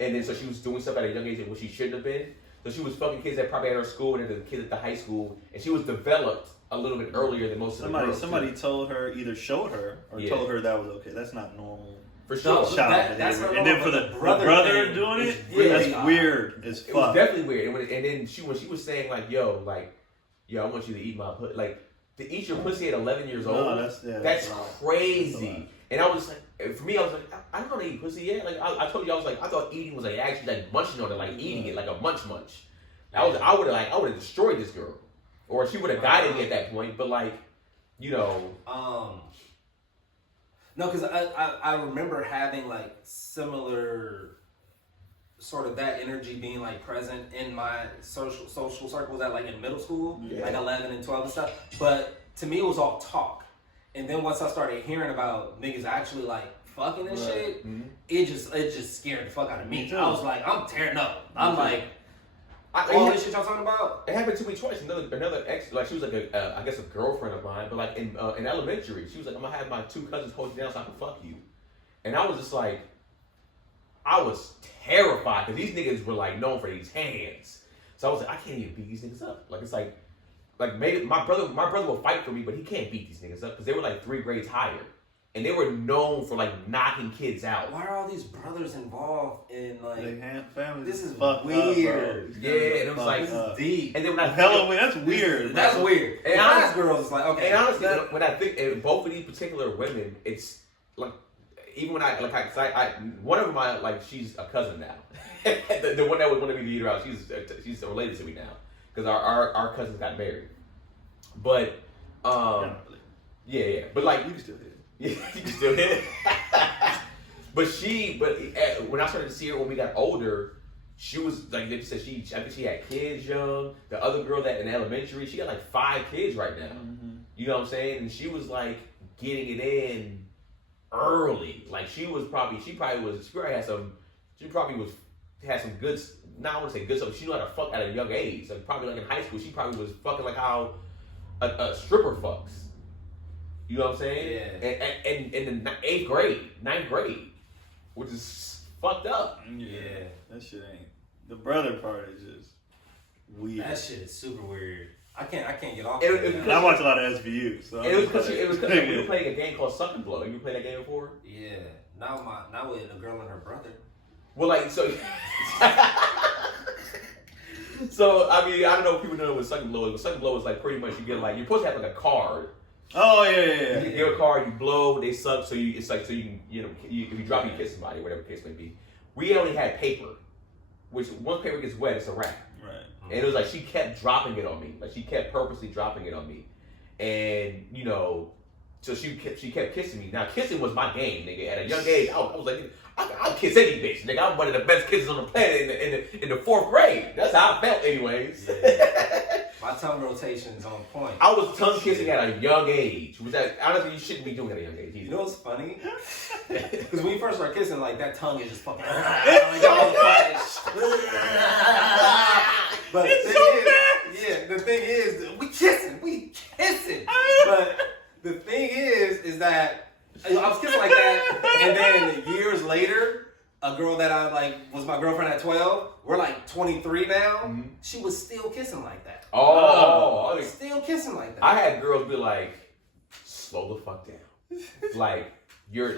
and then so she was doing stuff at a young age that she shouldn't have been. So she was fucking kids that probably at her school and then the kids at the high school, and she was developed a little bit earlier than most of the girls. Somebody told her, either showed her or told her that was okay. That's not normal. For sure. And then for the brother doing it, that's weird as fuck. It was definitely weird. And then when she was saying like, yo, I want you to eat my pussy. Like, to eat your pussy at 11 years old, that's crazy. And I was like, for me, I was like, I don't want to eat pussy yet. Like, I told you, I was like, I thought eating was like actually like munching on it, like eating it, like a munch. I would have destroyed this girl, or she would have guided me at that point. But like, you know, no, because I remember having like similar sort of that energy being like present in my social circles at like in middle school, like 11 and 12 and stuff. But to me, it was all talk. And then once I started hearing about niggas actually like fucking and shit, it just scared the fuck out of me. I was like, I'm tearing up. I'm like, all this shit y'all talking about? It happened to me twice. Another ex, like she was like I guess a girlfriend of mine, but like in elementary, she was like, I'm gonna have my 2 cousins hold you down so I can fuck you. And I was just like, I was terrified because these niggas were like known for these hands. So I was like, I can't even beat these niggas up. Like it's like maybe my brother will fight for me, but he can't beat these niggas up because they were like 3 grades higher. And they were known for like knocking kids out. Why are all these brothers involved in like families? This is weird. And it was like this is deep. And then when that's weird. That's weird. And honest girls, it's like okay. And honestly, when I think of both of these particular women, it's like even when I one of them like she's a cousin now. the one that was going to be the leader out, she's related to me now because our cousins got married. But but like you can still hit. Yeah, you can still hit. But when I started to see her when we got older, she was like they said I think she had kids young. The other girl that in elementary, she got like 5 kids right now. You know what I'm saying? And she was like getting it in early. Like she probably had some good. Not I want to say good stuff. She knew how to fuck at a young age. Like probably like in high school, she probably was fucking like how a stripper fucks. You know what I'm saying? Yeah. And in the 8th grade, 9th grade, which is fucked up. Yeah, that shit ain't. The brother part is just weird. That shit is super weird. I can't get off. I watch a lot of SVU. So it was because we were playing a game called Suck and Blow. You played that game before? Yeah. Now with a girl and her brother. Well, like so. So I mean, I don't know if people know what Suck and Blow is, but Suck and Blow is like pretty much you get like you're supposed to have like a card. Oh yeah. You get a card, you blow, they suck, so you if you drop, you kiss somebody, whatever the case may be. We only had paper, which once paper gets wet, it's a wrap. Right. And it was like she kept dropping it on me, like she kept purposely dropping it on me, and so she kept kissing me. Now kissing was my game, nigga. At a young age, I was like, I'll kiss any bitch, nigga. I'm one of the best kissers on the planet in the 4th grade. That's how I felt, anyways. Yeah. My tongue rotation is on point. I was tongue kissing at a young age, which honestly you shouldn't be doing at a young age either. You know what's funny? Because when you first start kissing, like that tongue is just fucking. But the thing is, we kissing. But the thing is that I was kissing like that, and then years later, a girl that I like was my girlfriend at 12. We're like 23 now. Mm-hmm. She was still kissing like that. Still kissing like that. I had girls be like, slow the fuck down. You're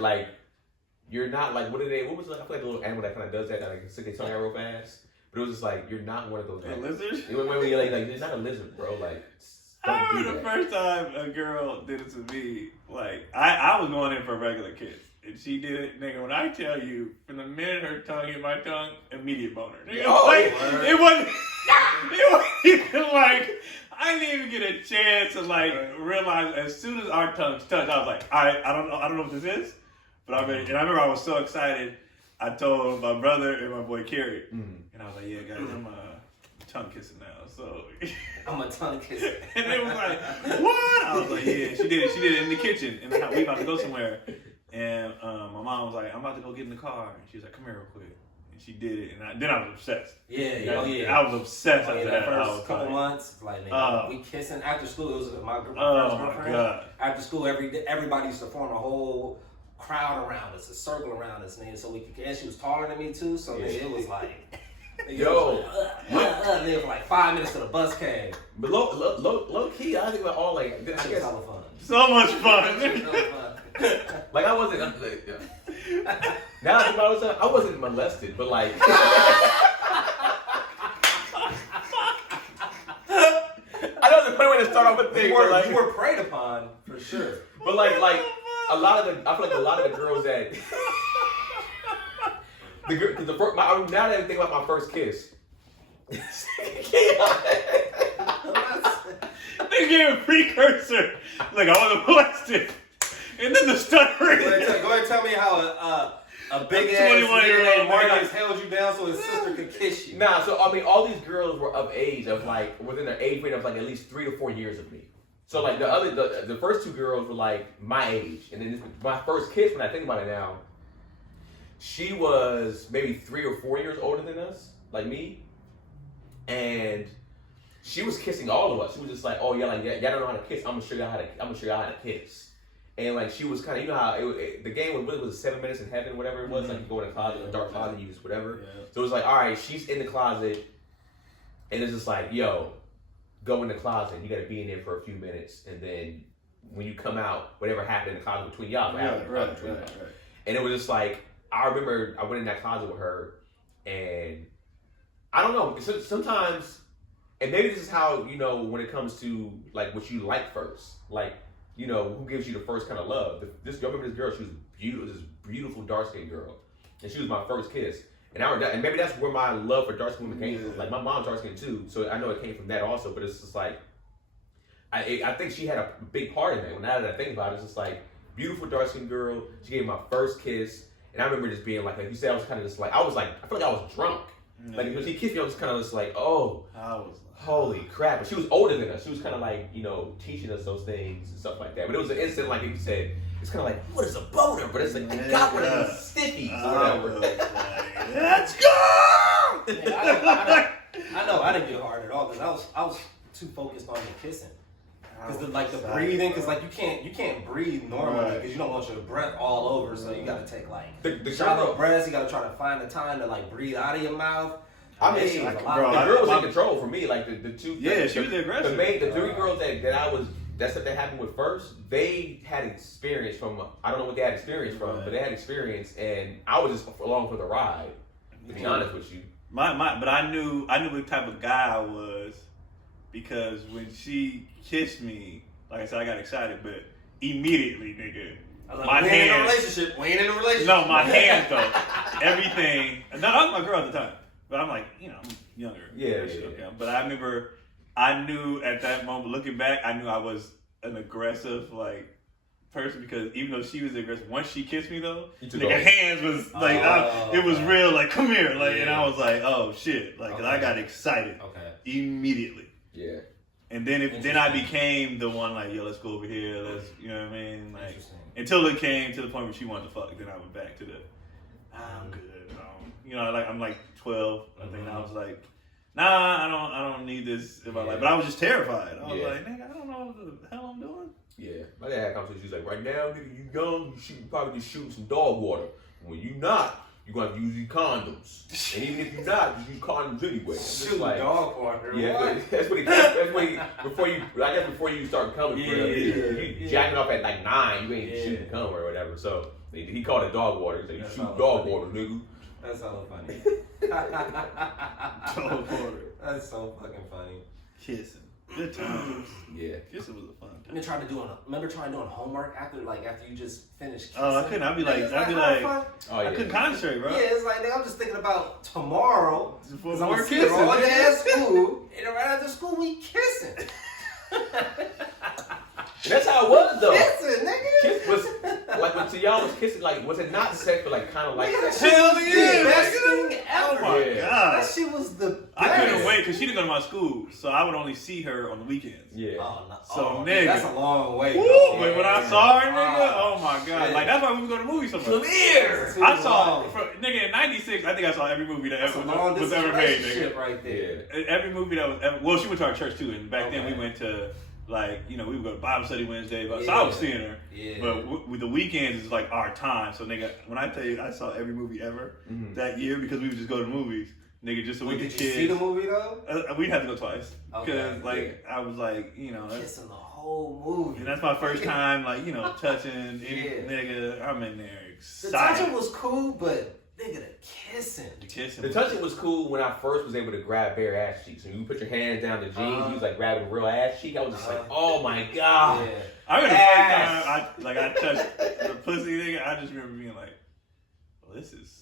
not like, what was it like? I feel like a little animal that kind of does that, like stick their tongue out real fast. But it was just like, you're not one of those. A lizard? You're like, not a lizard, bro. Like, I remember the first time a girl did it to me, like, I was going in for a regular kiss. And she did it, nigga. When I tell you, from the minute her tongue hit my tongue, immediate boner. Nigga, it wasn't even like, I didn't even get a chance to like realize. As soon as our tongues touched, I was like, I don't know what this is, but I remember I was so excited. I told my brother and my boy Kerry, and I was like, yeah, guys, I'm tongue kissing now. So I'm a tongue kisser. And they was like, what? I was like, yeah, she did it in the kitchen, and we about to go somewhere. And my mom was like, I'm about to go get in the car. And she was like, come here real quick. And she did it. And then I was obsessed. I was obsessed after that. First couple months, like, we kissing after school. It was my first girlfriend. God. After school, everybody used to form a whole crowd around us, a circle around us, nigga, so we could. And she was taller than me too, so it was like, then for like 5 minutes till the bus came. But low key, I think about all like, that shit was hella fun. So much fun. Like I wasn't. Now I think about it, I wasn't molested, but like. I know it's a funny way to start off a thing. You were preyed upon for sure. But like a lot of the, I feel like a lot of the girls that now that I think about my first kiss. They gave a precursor. Like, I want to molest it. And then the stuttering. Go ahead and tell me how a big ass 21-year-old nigga Marcus held you down so his sister could kiss you. Nah, so I mean, all these girls were of age of like within their age range of like at least 3 to 4 years of me. So like the first two girls were like my age, and then my first kiss, when I think about it now, she was maybe 3 or 4 years older than us, like me, and she was kissing all of us. She was just like, oh yeah, like y'all don't know how to kiss. I'm gonna show y'all how to kiss. And like she was kind of, you know how the game was 7 minutes in heaven, whatever it was. Mm-hmm. Like you go in a closet, a dark closet, you use whatever. Yeah. So it was like, all right, she's in the closet, and it's just like, yo, go in the closet. You got to be in there for a few minutes, and then when you come out, whatever happened in the closet between y'all, right. And it was just like, I remember I went in that closet with her, and I don't know. Sometimes, and maybe this is how, you know, when it comes to like what you like first, like, you know, who gives you the first kind of love. I remember this girl, she was beautiful, this beautiful dark-skinned girl, and she was my first kiss. And maybe that's where my love for dark-skinned women came from. Like, my mom's dark-skinned too, so I know it came from that also, but it's just like, I think she had a big part in it. Now that I think about it, it's just like, beautiful dark-skinned girl, she gave me my first kiss, and I remember just being like you said, I was kind of just like, I feel like I was drunk. Like, when she kissed me, I was kind of just like, oh. Holy crap. But she was older than us. She was kind of like, you know, teaching us those things and stuff like that. But it was an instant, like you said, it's kind of like, what is a boner? But it's like, I got one of these stiffies or whatever. Let's go! I know, I didn't get hard at all because I was too focused on the kissing. Because the breathing, because like you can't breathe normally because you don't want your breath all over. So you got to take like the shallow breaths. You got to try to find the time to like breathe out of your mouth. I mean, the girl was in control for me. Like the two, she was aggressive. The three girls that happened with first, they had experience from. I don't know what they had experience from, but they had experience, and I was just along for the ride. To be honest with you, but I knew what type of guy I was because when she kissed me, like I said, I got excited, but immediately, nigga. My hands. We ain't in a relationship. No, my hands though. Everything. No, I was my girl at the time. But I'm like, you know, I'm younger. Yeah. But I remember, I knew at that moment, looking back, I knew I was an aggressive, like, person because even though she was aggressive, once she kissed me though, her hands was like, it was real, like, come here. Like, and I was like, oh shit. Like, 'cause I got excited immediately. Yeah. And then I became the one like, yo, let's go over here. Let's, you know what I mean? Like, until it came to the point where she wanted to fuck, then I went back to the, I'm good. You know, like I'm like 12. I think I was like, nah, I don't need this in my life. But I was just terrified. I was like, nigga, I don't know what the hell I'm doing. Yeah, my dad had a conversation. He's like, right now, nigga, you young, you probably just shooting some dog water. When you not, you're gonna have to use these condoms. And even if you're not, just use condoms anyway. Shoot like, dog water. Yeah, that's what he before you start coming. You jacking off at like 9, you ain't shooting cum or whatever. So he called it dog water. He's like, you shoot dog water, nigga. That's hella funny. That's so fucking funny. Kissing. Good times. Yeah. Kissing was a fun time. Remember trying doing homework after you just finished kissing? Oh, I couldn't. I'd be like, I couldn't concentrate, bro. Yeah, it's like, I'm just thinking about tomorrow. Because I'm kissing. All day at school, and right after school, we kissing. And that's how it was though. Kissing, nigga. Kiss was like when y'all was kissing, like was it not sex, but like kind of like that? Hell yeah, the best thing ever. Oh my god, that shit was the best. I couldn't wait because she didn't go to my school, so I would only see her on the weekends. Yeah. Oh, no. So nigga, that's a long way. But when I saw her, nigga, oh my god, like that's why we would go to movies so much. Come here. I saw, nigga, in '96. I think I saw every movie that was ever made. Nigga, right there. Every movie that was ever. Well, she went to our church too, and back then we went to. Like, you know, we would go to Bible study Wednesday, so I was seeing her. Yeah. But with the weekends is like our time. So, nigga, when I tell you I saw every movie ever that year because we would just go to the movies, nigga, just so we could see the movie though? We'd have to go twice. Because, I was like, you know. Kissing the whole whole movie. And that's my first time, like, you know, touching any nigga. I'm in there excited. The touching was cool, but nigga, the kissing. The touching was cool when I first was able to grab bare ass cheeks. When you put your hands down the jeans, you was like grabbing real ass cheek. I was just like, oh my god. Yeah. I remember the first time I touched the pussy nigga. I just remember being like, well, this is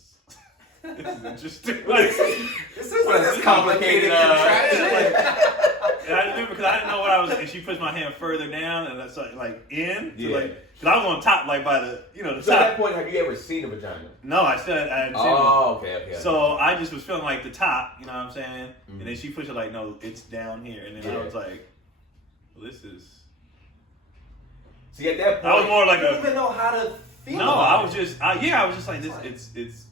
interesting. This is complicated. And I remember because I didn't know what I was, and she pushed my hand further down, and that's like in, because I was on top, like by the, you know, the so top. At that point, have you ever seen a vagina? No, I hadn't seen it. Oh, okay. So I just was feeling like the top, you know what I'm saying? Mm-hmm. And then she pushed it like, no, it's down here, and then I was like, well, this is. See, at that point, I was more like I didn't even know how to feel. No, I was just like, this, it's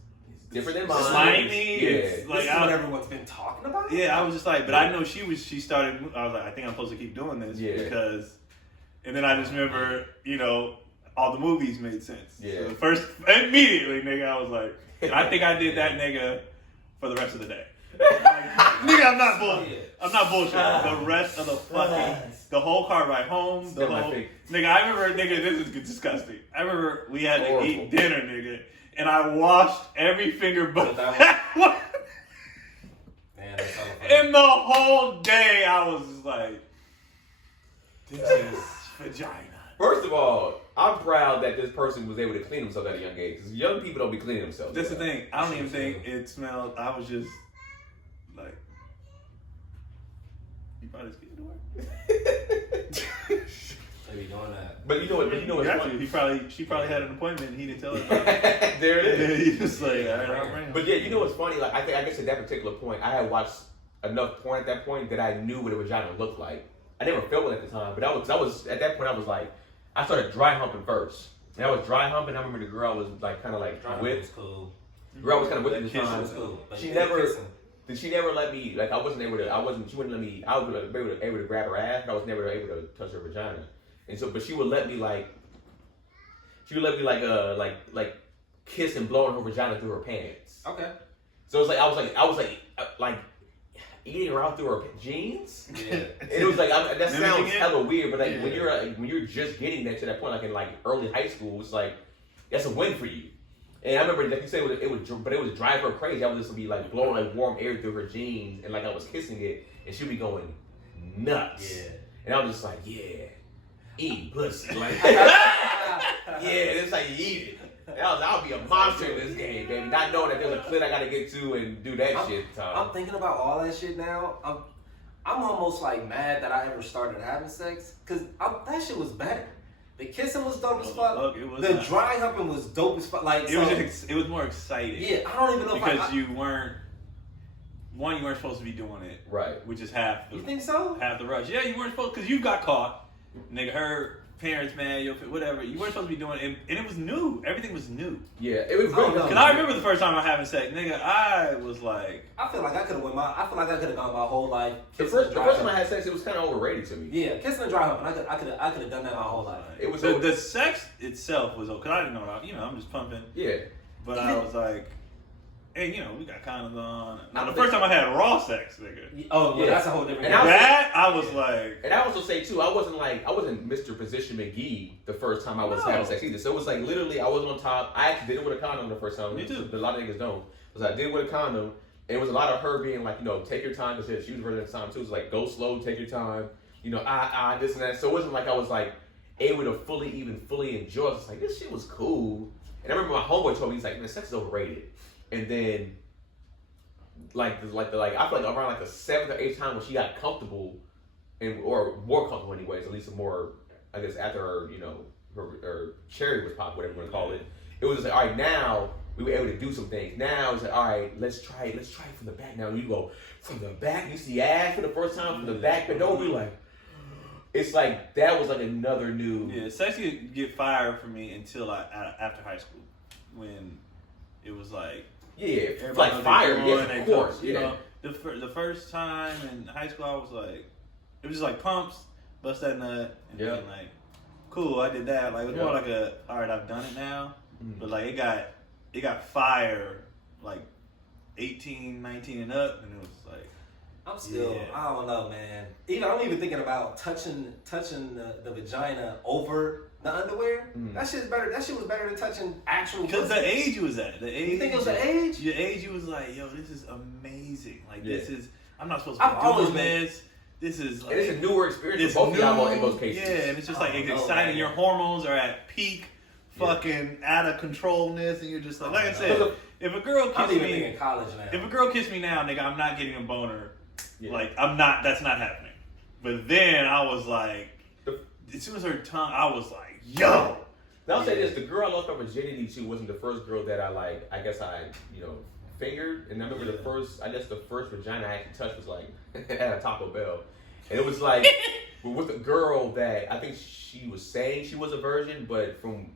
different than mine. Slimy. Yeah. It's like what everyone's been talking about. Yeah, I was just like, but I know she started. I was like, I think I'm supposed to keep doing this because. And then I just remember, you know, all the movies made sense. Yeah. So the first immediately, nigga, I was like, I think I did that nigga for the rest of the day. Like, nigga, I'm not bullshit. The rest of the whole car ride home, nigga, I remember, nigga, this is disgusting. I remember we had to eat dinner, nigga, and I washed every finger but that one. Man, that's so funny. And the whole day, I was just like, this is vagina. First of all, I'm proud that this person was able to clean themselves at a young age. Because young people don't be cleaning themselves. That's the thing. I don't even think it smelled. I was just like, you brought his kid to work? Maybe doing that. But you know what? She probably had an appointment and he didn't tell her. There it is. He just like, all right, I'll bring him. But yeah, you know what's funny? Like I guess at that particular point, I had watched enough porn at that point that I knew what a vagina looked like. I never felt it at the time, but I was at that point. I was like, I started dry humping first, and I was dry humping. I remember the girl was like kind of like with. Cool. Girl was kind of with at the Kissing time. was cool. She never let me, like, she wouldn't let me, I was able to grab her ass, but I was never able to touch her vagina. And so, but she would let me like kiss and blow on her vagina through her pants. Okay. So it's like, I was like eating her out through her jeans. Yeah. And it was like, that sounds hella weird, but like when you're just getting that to that point, like in like early high school, it's like, that's a win for you. And I remember, like you said, it would drive her crazy. I would just be like blowing like warm air through her jeans, and like I was kissing it, and she'd be going nuts. Yeah. And I was just like, yeah, eat pussy, like, yeah, it's like you eat it. And I was like, I'll be a monster in this game, baby. Not knowing that there's a clit I gotta get to and do that shit. I'm thinking about all that shit now. I'm almost like mad that I ever started having sex, cause that shit was better. The kissing was dope as fuck. The dry humping was dope as fuck. Like it was more exciting. Yeah, I don't even know because you weren't supposed to be doing it. Right. Which is half. You think so? Half the rush. Yeah, you weren't supposed, because you got caught. Nigga, her parents, man, whatever. You weren't supposed to be doing it, and it was new. Everything was new. Yeah, it was really. Because I remember the first time I having sex, nigga, I was like, I feel like I could have gone my whole life. The first time I had sex, it was kind of overrated to me. Yeah, kissing and dry humping, I could have done that my whole life. It was the sex itself was okay. Because I didn't know, I'm just pumping. Yeah. But I was like, hey, we got condoms on. Now, the first time I had raw sex, nigga. Oh, yeah, that's a whole different. I was like, and I also say too, I wasn't Mr. Position McGee the first time I was having sex either. So it was like literally, I was on top. I actually did it with a condom the first time. Me too. A lot of niggas don't. I did it with a condom, and it was a lot of her being like, take your time. Because she was really at the time too. It was like, go slow, take your time. This and that. So it wasn't like I was like able to fully enjoy it. I was like, this shit was cool. And I remember my homeboy told me, he's like, man, sex is overrated. And then, I feel like around like the 7th or 8th time when she got comfortable, or more comfortable anyways, at least more, I guess, after her, her cherry was popped, whatever you want to call it. It was just like, all right, now we were able to do some things. Now it's like, all right, let's try it from the back. Now you go from the back, you see ass for the first time from the back, but don't be like, it's like, that was like another new. Yeah, sex could get fired for me until after high school, when it was like, yeah, like fire, yeah, of course. The first time in high school, I was like, it was just like pumps, bust that nut, and then like, cool, I did that. Like, it was more like all right, I've done it now. Mm-hmm. But like, it got fire, like 18, 19 and up, and it was like, I'm still, I don't know, man. I'm even thinking about touching the vagina over the underwear. That shit's better. That shit was better than touching actual. Because the age you was at, you think it was the age? Your age, you was like, yo, this is amazing. Like this is, I'm not supposed to I've always doing this. This is like, and it's a newer experience for both of y'all in most cases. Yeah, and it's just like it's exciting. Man. Your hormones are at peak, fucking out of controlness, and you're just like I said, if a girl kiss me, in college now. If a girl kiss me now, nigga, I'm not getting a boner. Like I'm not. That's not happening. But then I was like, as soon as her tongue, I was like, yo. Now I'll say this: the girl I lost my virginity to wasn't the first girl that I fingered, and I remember the first vagina I actually touched was like at a Taco Bell, and it was like with a girl that I think she was saying she was a virgin, but from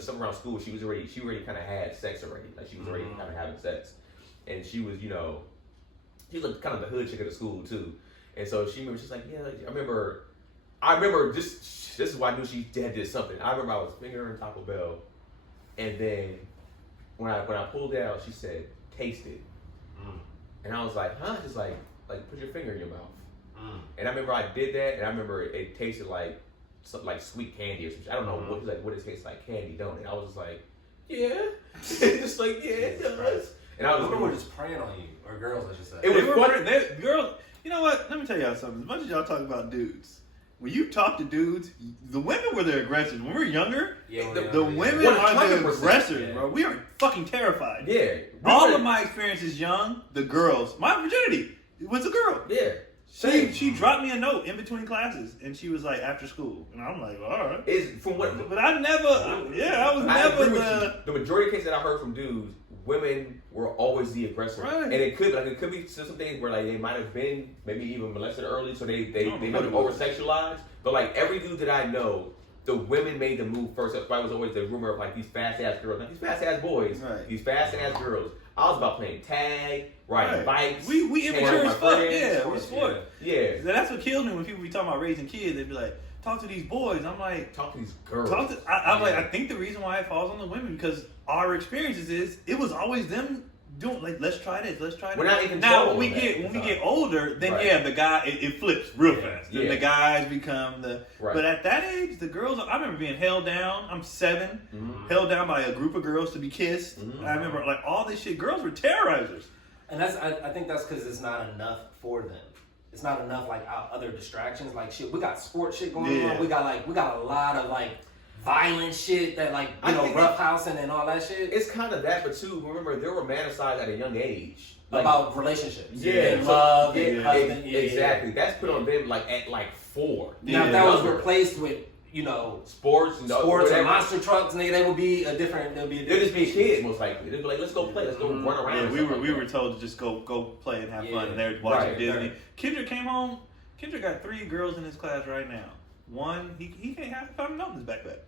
something around school she already kind of had sex already, like she was already kind of having sex, and she was she looked kind of the hood chick at the school too, and so she's like I remember this is why I knew she did something. I remember I was fingering her Taco Bell, and then when I pulled it out, she said, "Taste it," and I was like, "Huh?" Just like put your finger in your mouth. And I remember I did that, and I remember it tasted like something like sweet candy or something. I don't know what it tastes like, candy, don't it? I was just like, yeah, just like it does. And I was were just preying on you, or girls, I should say. It was girls. You know what? Let me tell y'all something. As much as y'all talk about dudes, when you talk to dudes, the women were the aggressors. When we were younger, the women are the aggressors, bro. We are fucking terrified. Yeah. All of my experiences young, the girls, my virginity was a girl. Yeah. She dropped me a note in between classes, and she was like, after school, and I'm like, all right. But I never, I was never the majority of cases that I heard from dudes, women were always the aggressor, right. And it could be some things where like they might have been maybe even molested early, so they might have over sexualized. But like every dude that I know, the women made the move first. That's why it was always the rumor of like these fast ass girls, not these fast ass boys, these fast ass girls. I was about playing tag, riding bikes. We immature as fuck. Yeah, we're sport. Yeah. That's what kills me when people be talking about raising kids. They be like, talk to these boys. I'm like, talk to these girls. I'm like, I think the reason why it falls on the women because our experiences is it was always them doing like, let's try this, let's try that. We're not in control. Now when we get older, then the guy it flips real fast. Then the guys become the. Right. But at that age, the girls. I remember being held down. I'm 7, held down by a group of girls to be kissed. I remember like all this shit. Girls were terrorizers. And I think that's because it's not enough for them. It's not enough like other distractions. Like shit, we got sports shit going on. We got a lot of like violent shit that like roughhousing and all that shit. It's kind of that, but too remember they were romanticized at a young age about relationships, and love, and husband. Exactly, that's put on them like at like 4. Now if that was replaced with sports and monster trucks, nigga, they would be a different. They'll just be kids most likely. They'd be like, let's go play, let's go run around. Yeah, we were told to just go play and have fun, and they're watching Disney. Kendrick came home. Kendrick got 3 girls in his class right now. One, he can't have found a note in his backpack.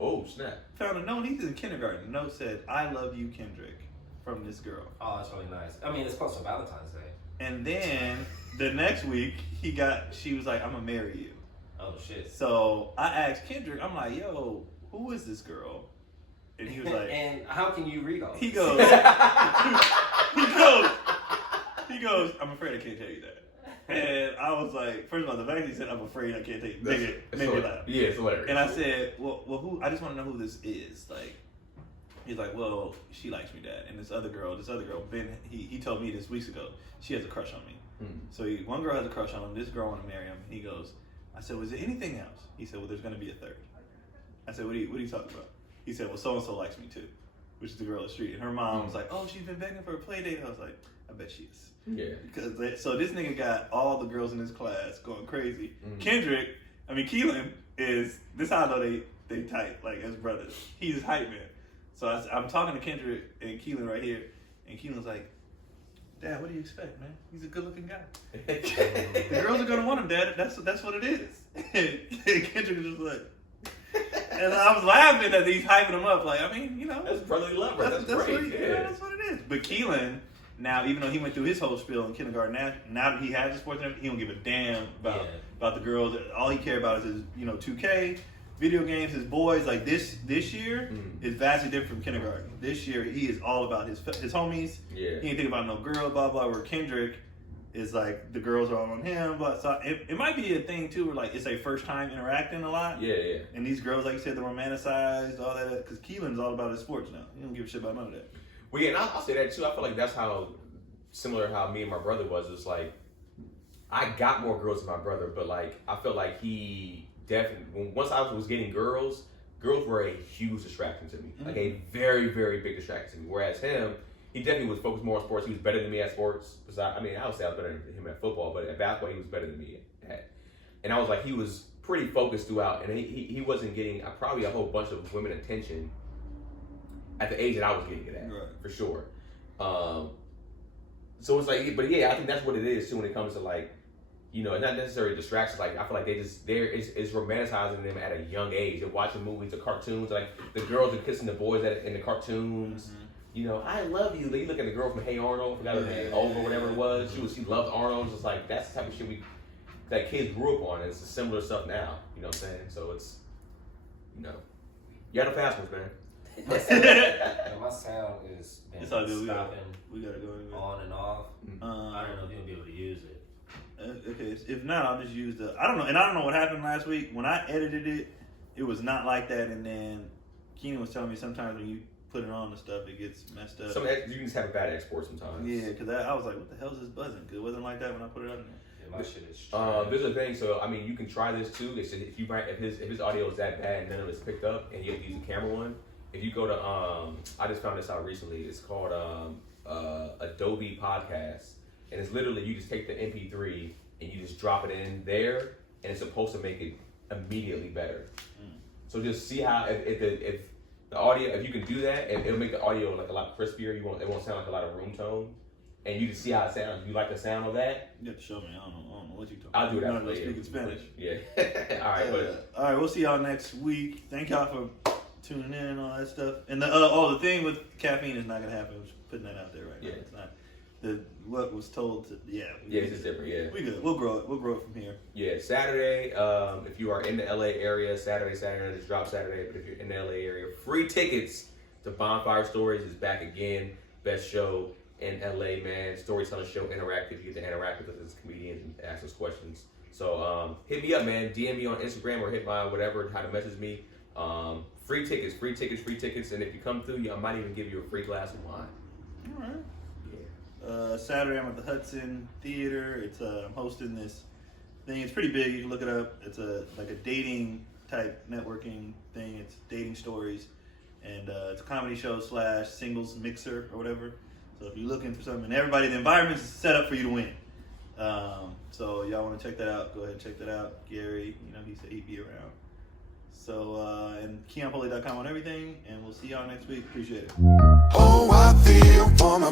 Oh snap! Found a note. He's in kindergarten. The note said, "I love you, Kendrick," from this girl. Oh, that's really nice. I mean, it's close to Valentine's Day. And then the next week, she was like, "I'm gonna marry you." Oh shit! So I asked Kendrick, I'm like, "Yo, who is this girl?" And he was like, "And how can you read all this?" He goes, "I'm afraid I can't tell you that." And I was like, first of all, the fact he said, "I'm afraid I can't tell you," made me laugh. Yeah, it's hilarious. And I said, well, who? I just want to know who this is. Like, he's like, "Well, she likes me, Dad." And this other girl, Ben, he told me this weeks ago. She has a crush on me. So one girl has a crush on him. This girl want to marry him. He goes, I said, "Was there anything else?" He said, "Well, there's going to be a third." I said, what are you talking about? He said, "Well, so-and-so likes me too," which is the girl on the street. And her mom was like, "Oh, she's been begging for a play date." I was like, I bet she is. Yeah. Because so this nigga got all the girls in his class going crazy. Keon is, this how I know they tight, like as brothers. He's his hype man. So I'm talking to Kendrick and Keon right here. And Keelan's like, "Dad, what do you expect, man? He's a good-looking guy." The girls are gonna want him, Dad. That's what it is. And Kendrick is just like, and I was laughing that he's hyping him up. Like, I mean, that's brotherly love, right? That's great. That's what it is. But Keon, now, even though he went through his whole spiel in kindergarten, now that he has the sports and everything, he don't give a damn about the girls. All he cares about is his, 2K, video games, his boys. Like this year is vastly different from kindergarten. This year he is all about his homies. Yeah. He ain't think about no girl, blah blah. Where Kendrick, It's like the girls are all on him, but so it might be a thing too, where like it's a first time interacting a lot. Yeah. And these girls, like you said, they're romanticized, all that. Because Keelan's all about his sports now. He don't give a shit about none of that. Well, yeah, and I'll say that too. I feel like that's how similar how me and my brother was. It's like I got more girls than my brother, but like I felt like he definitely once I was getting girls were a huge distraction to me, like a very, very big distraction to me. Whereas him, he definitely was focused more on sports. He was better than me at sports. I would say I was better than him at football, but at basketball, he was better than me at. And I was like, he was pretty focused throughout, and he wasn't getting probably a whole bunch of women attention at the age that I was getting it at, for sure. So it's like, but yeah, I think that's what it is too when it comes to like, you know, not necessarily distractions. Like I feel like it's romanticizing them at a young age. They're watching movies, the cartoons. Like the girls are kissing the boys in the cartoons. Mm-hmm. You know, I love you. Like, you look at the girl from Hey Arnold, forgot her name, Olga, whatever it was. She loved Arnold. It's like that's the type of shit that kids grew up on. And it's similar stuff now. You know what I'm saying? So it's, you know, you got the fast ones, man. My sound is stopping. We gotta go on and off. I don't know if you'll be able to use it. Okay, if not, I'll just use I don't know what happened last week. When I edited it, it was not like that. And then Keon was telling me sometimes when you put it on and stuff, it gets messed up. You can just have a bad export sometimes. Yeah, because I was like, what the hell is this buzzing? Because it wasn't like that when I put it on there. Yeah, my shit is there's a thing, so I mean, you can try this too. It's just, if his audio is that bad and none of it's picked up, and you have to use a camera one. If you go to I just found this out recently. It's called Adobe Podcast, and it's literally you just take the MP3 and you just drop it in there, and it's supposed to make it immediately better. So just see how if the audio, if you can do that, it'll make the audio like a lot crispier. It won't sound like a lot of room tone, and you can see how it sounds. You like the sound of that? You have to show me. I don't know what you talking. I'll do it after later. Speaking Spanish. Yeah. All right. All right. We'll see y'all next week. Thank y'all for tuning in and all that stuff. And the thing with caffeine is not gonna happen. I'm just putting that out there right now. It's not what was told to. Yeah. It's just different. Yeah. We good. We'll grow it. We'll grow it from here. Yeah. Saturday. If you are in the LA area, Saturday just drop Saturday. But if you're in the LA area, free tickets to Bonfire Stories is back again. Best show in LA, man. Storytelling show, interactive. You get to interact with us as comedians and ask us questions. So hit me up, man. DM me on Instagram or hit my whatever how to message me. Free tickets, and if you come through, I might even give you a free glass of wine. All right. Yeah. Saturday, I'm at the Hudson Theater. I'm hosting this thing. It's pretty big. You can look it up. It's like a dating type networking thing. It's dating stories, and it's a comedy show / singles mixer or whatever. So if you're looking for something, the environment's set up for you to win. So y'all want to check that out? Go ahead and check that out. Gary, he said he'd be around. So, and KeonPoli.com on everything, and we'll see y'all next week. Appreciate it. Oh, I feel for my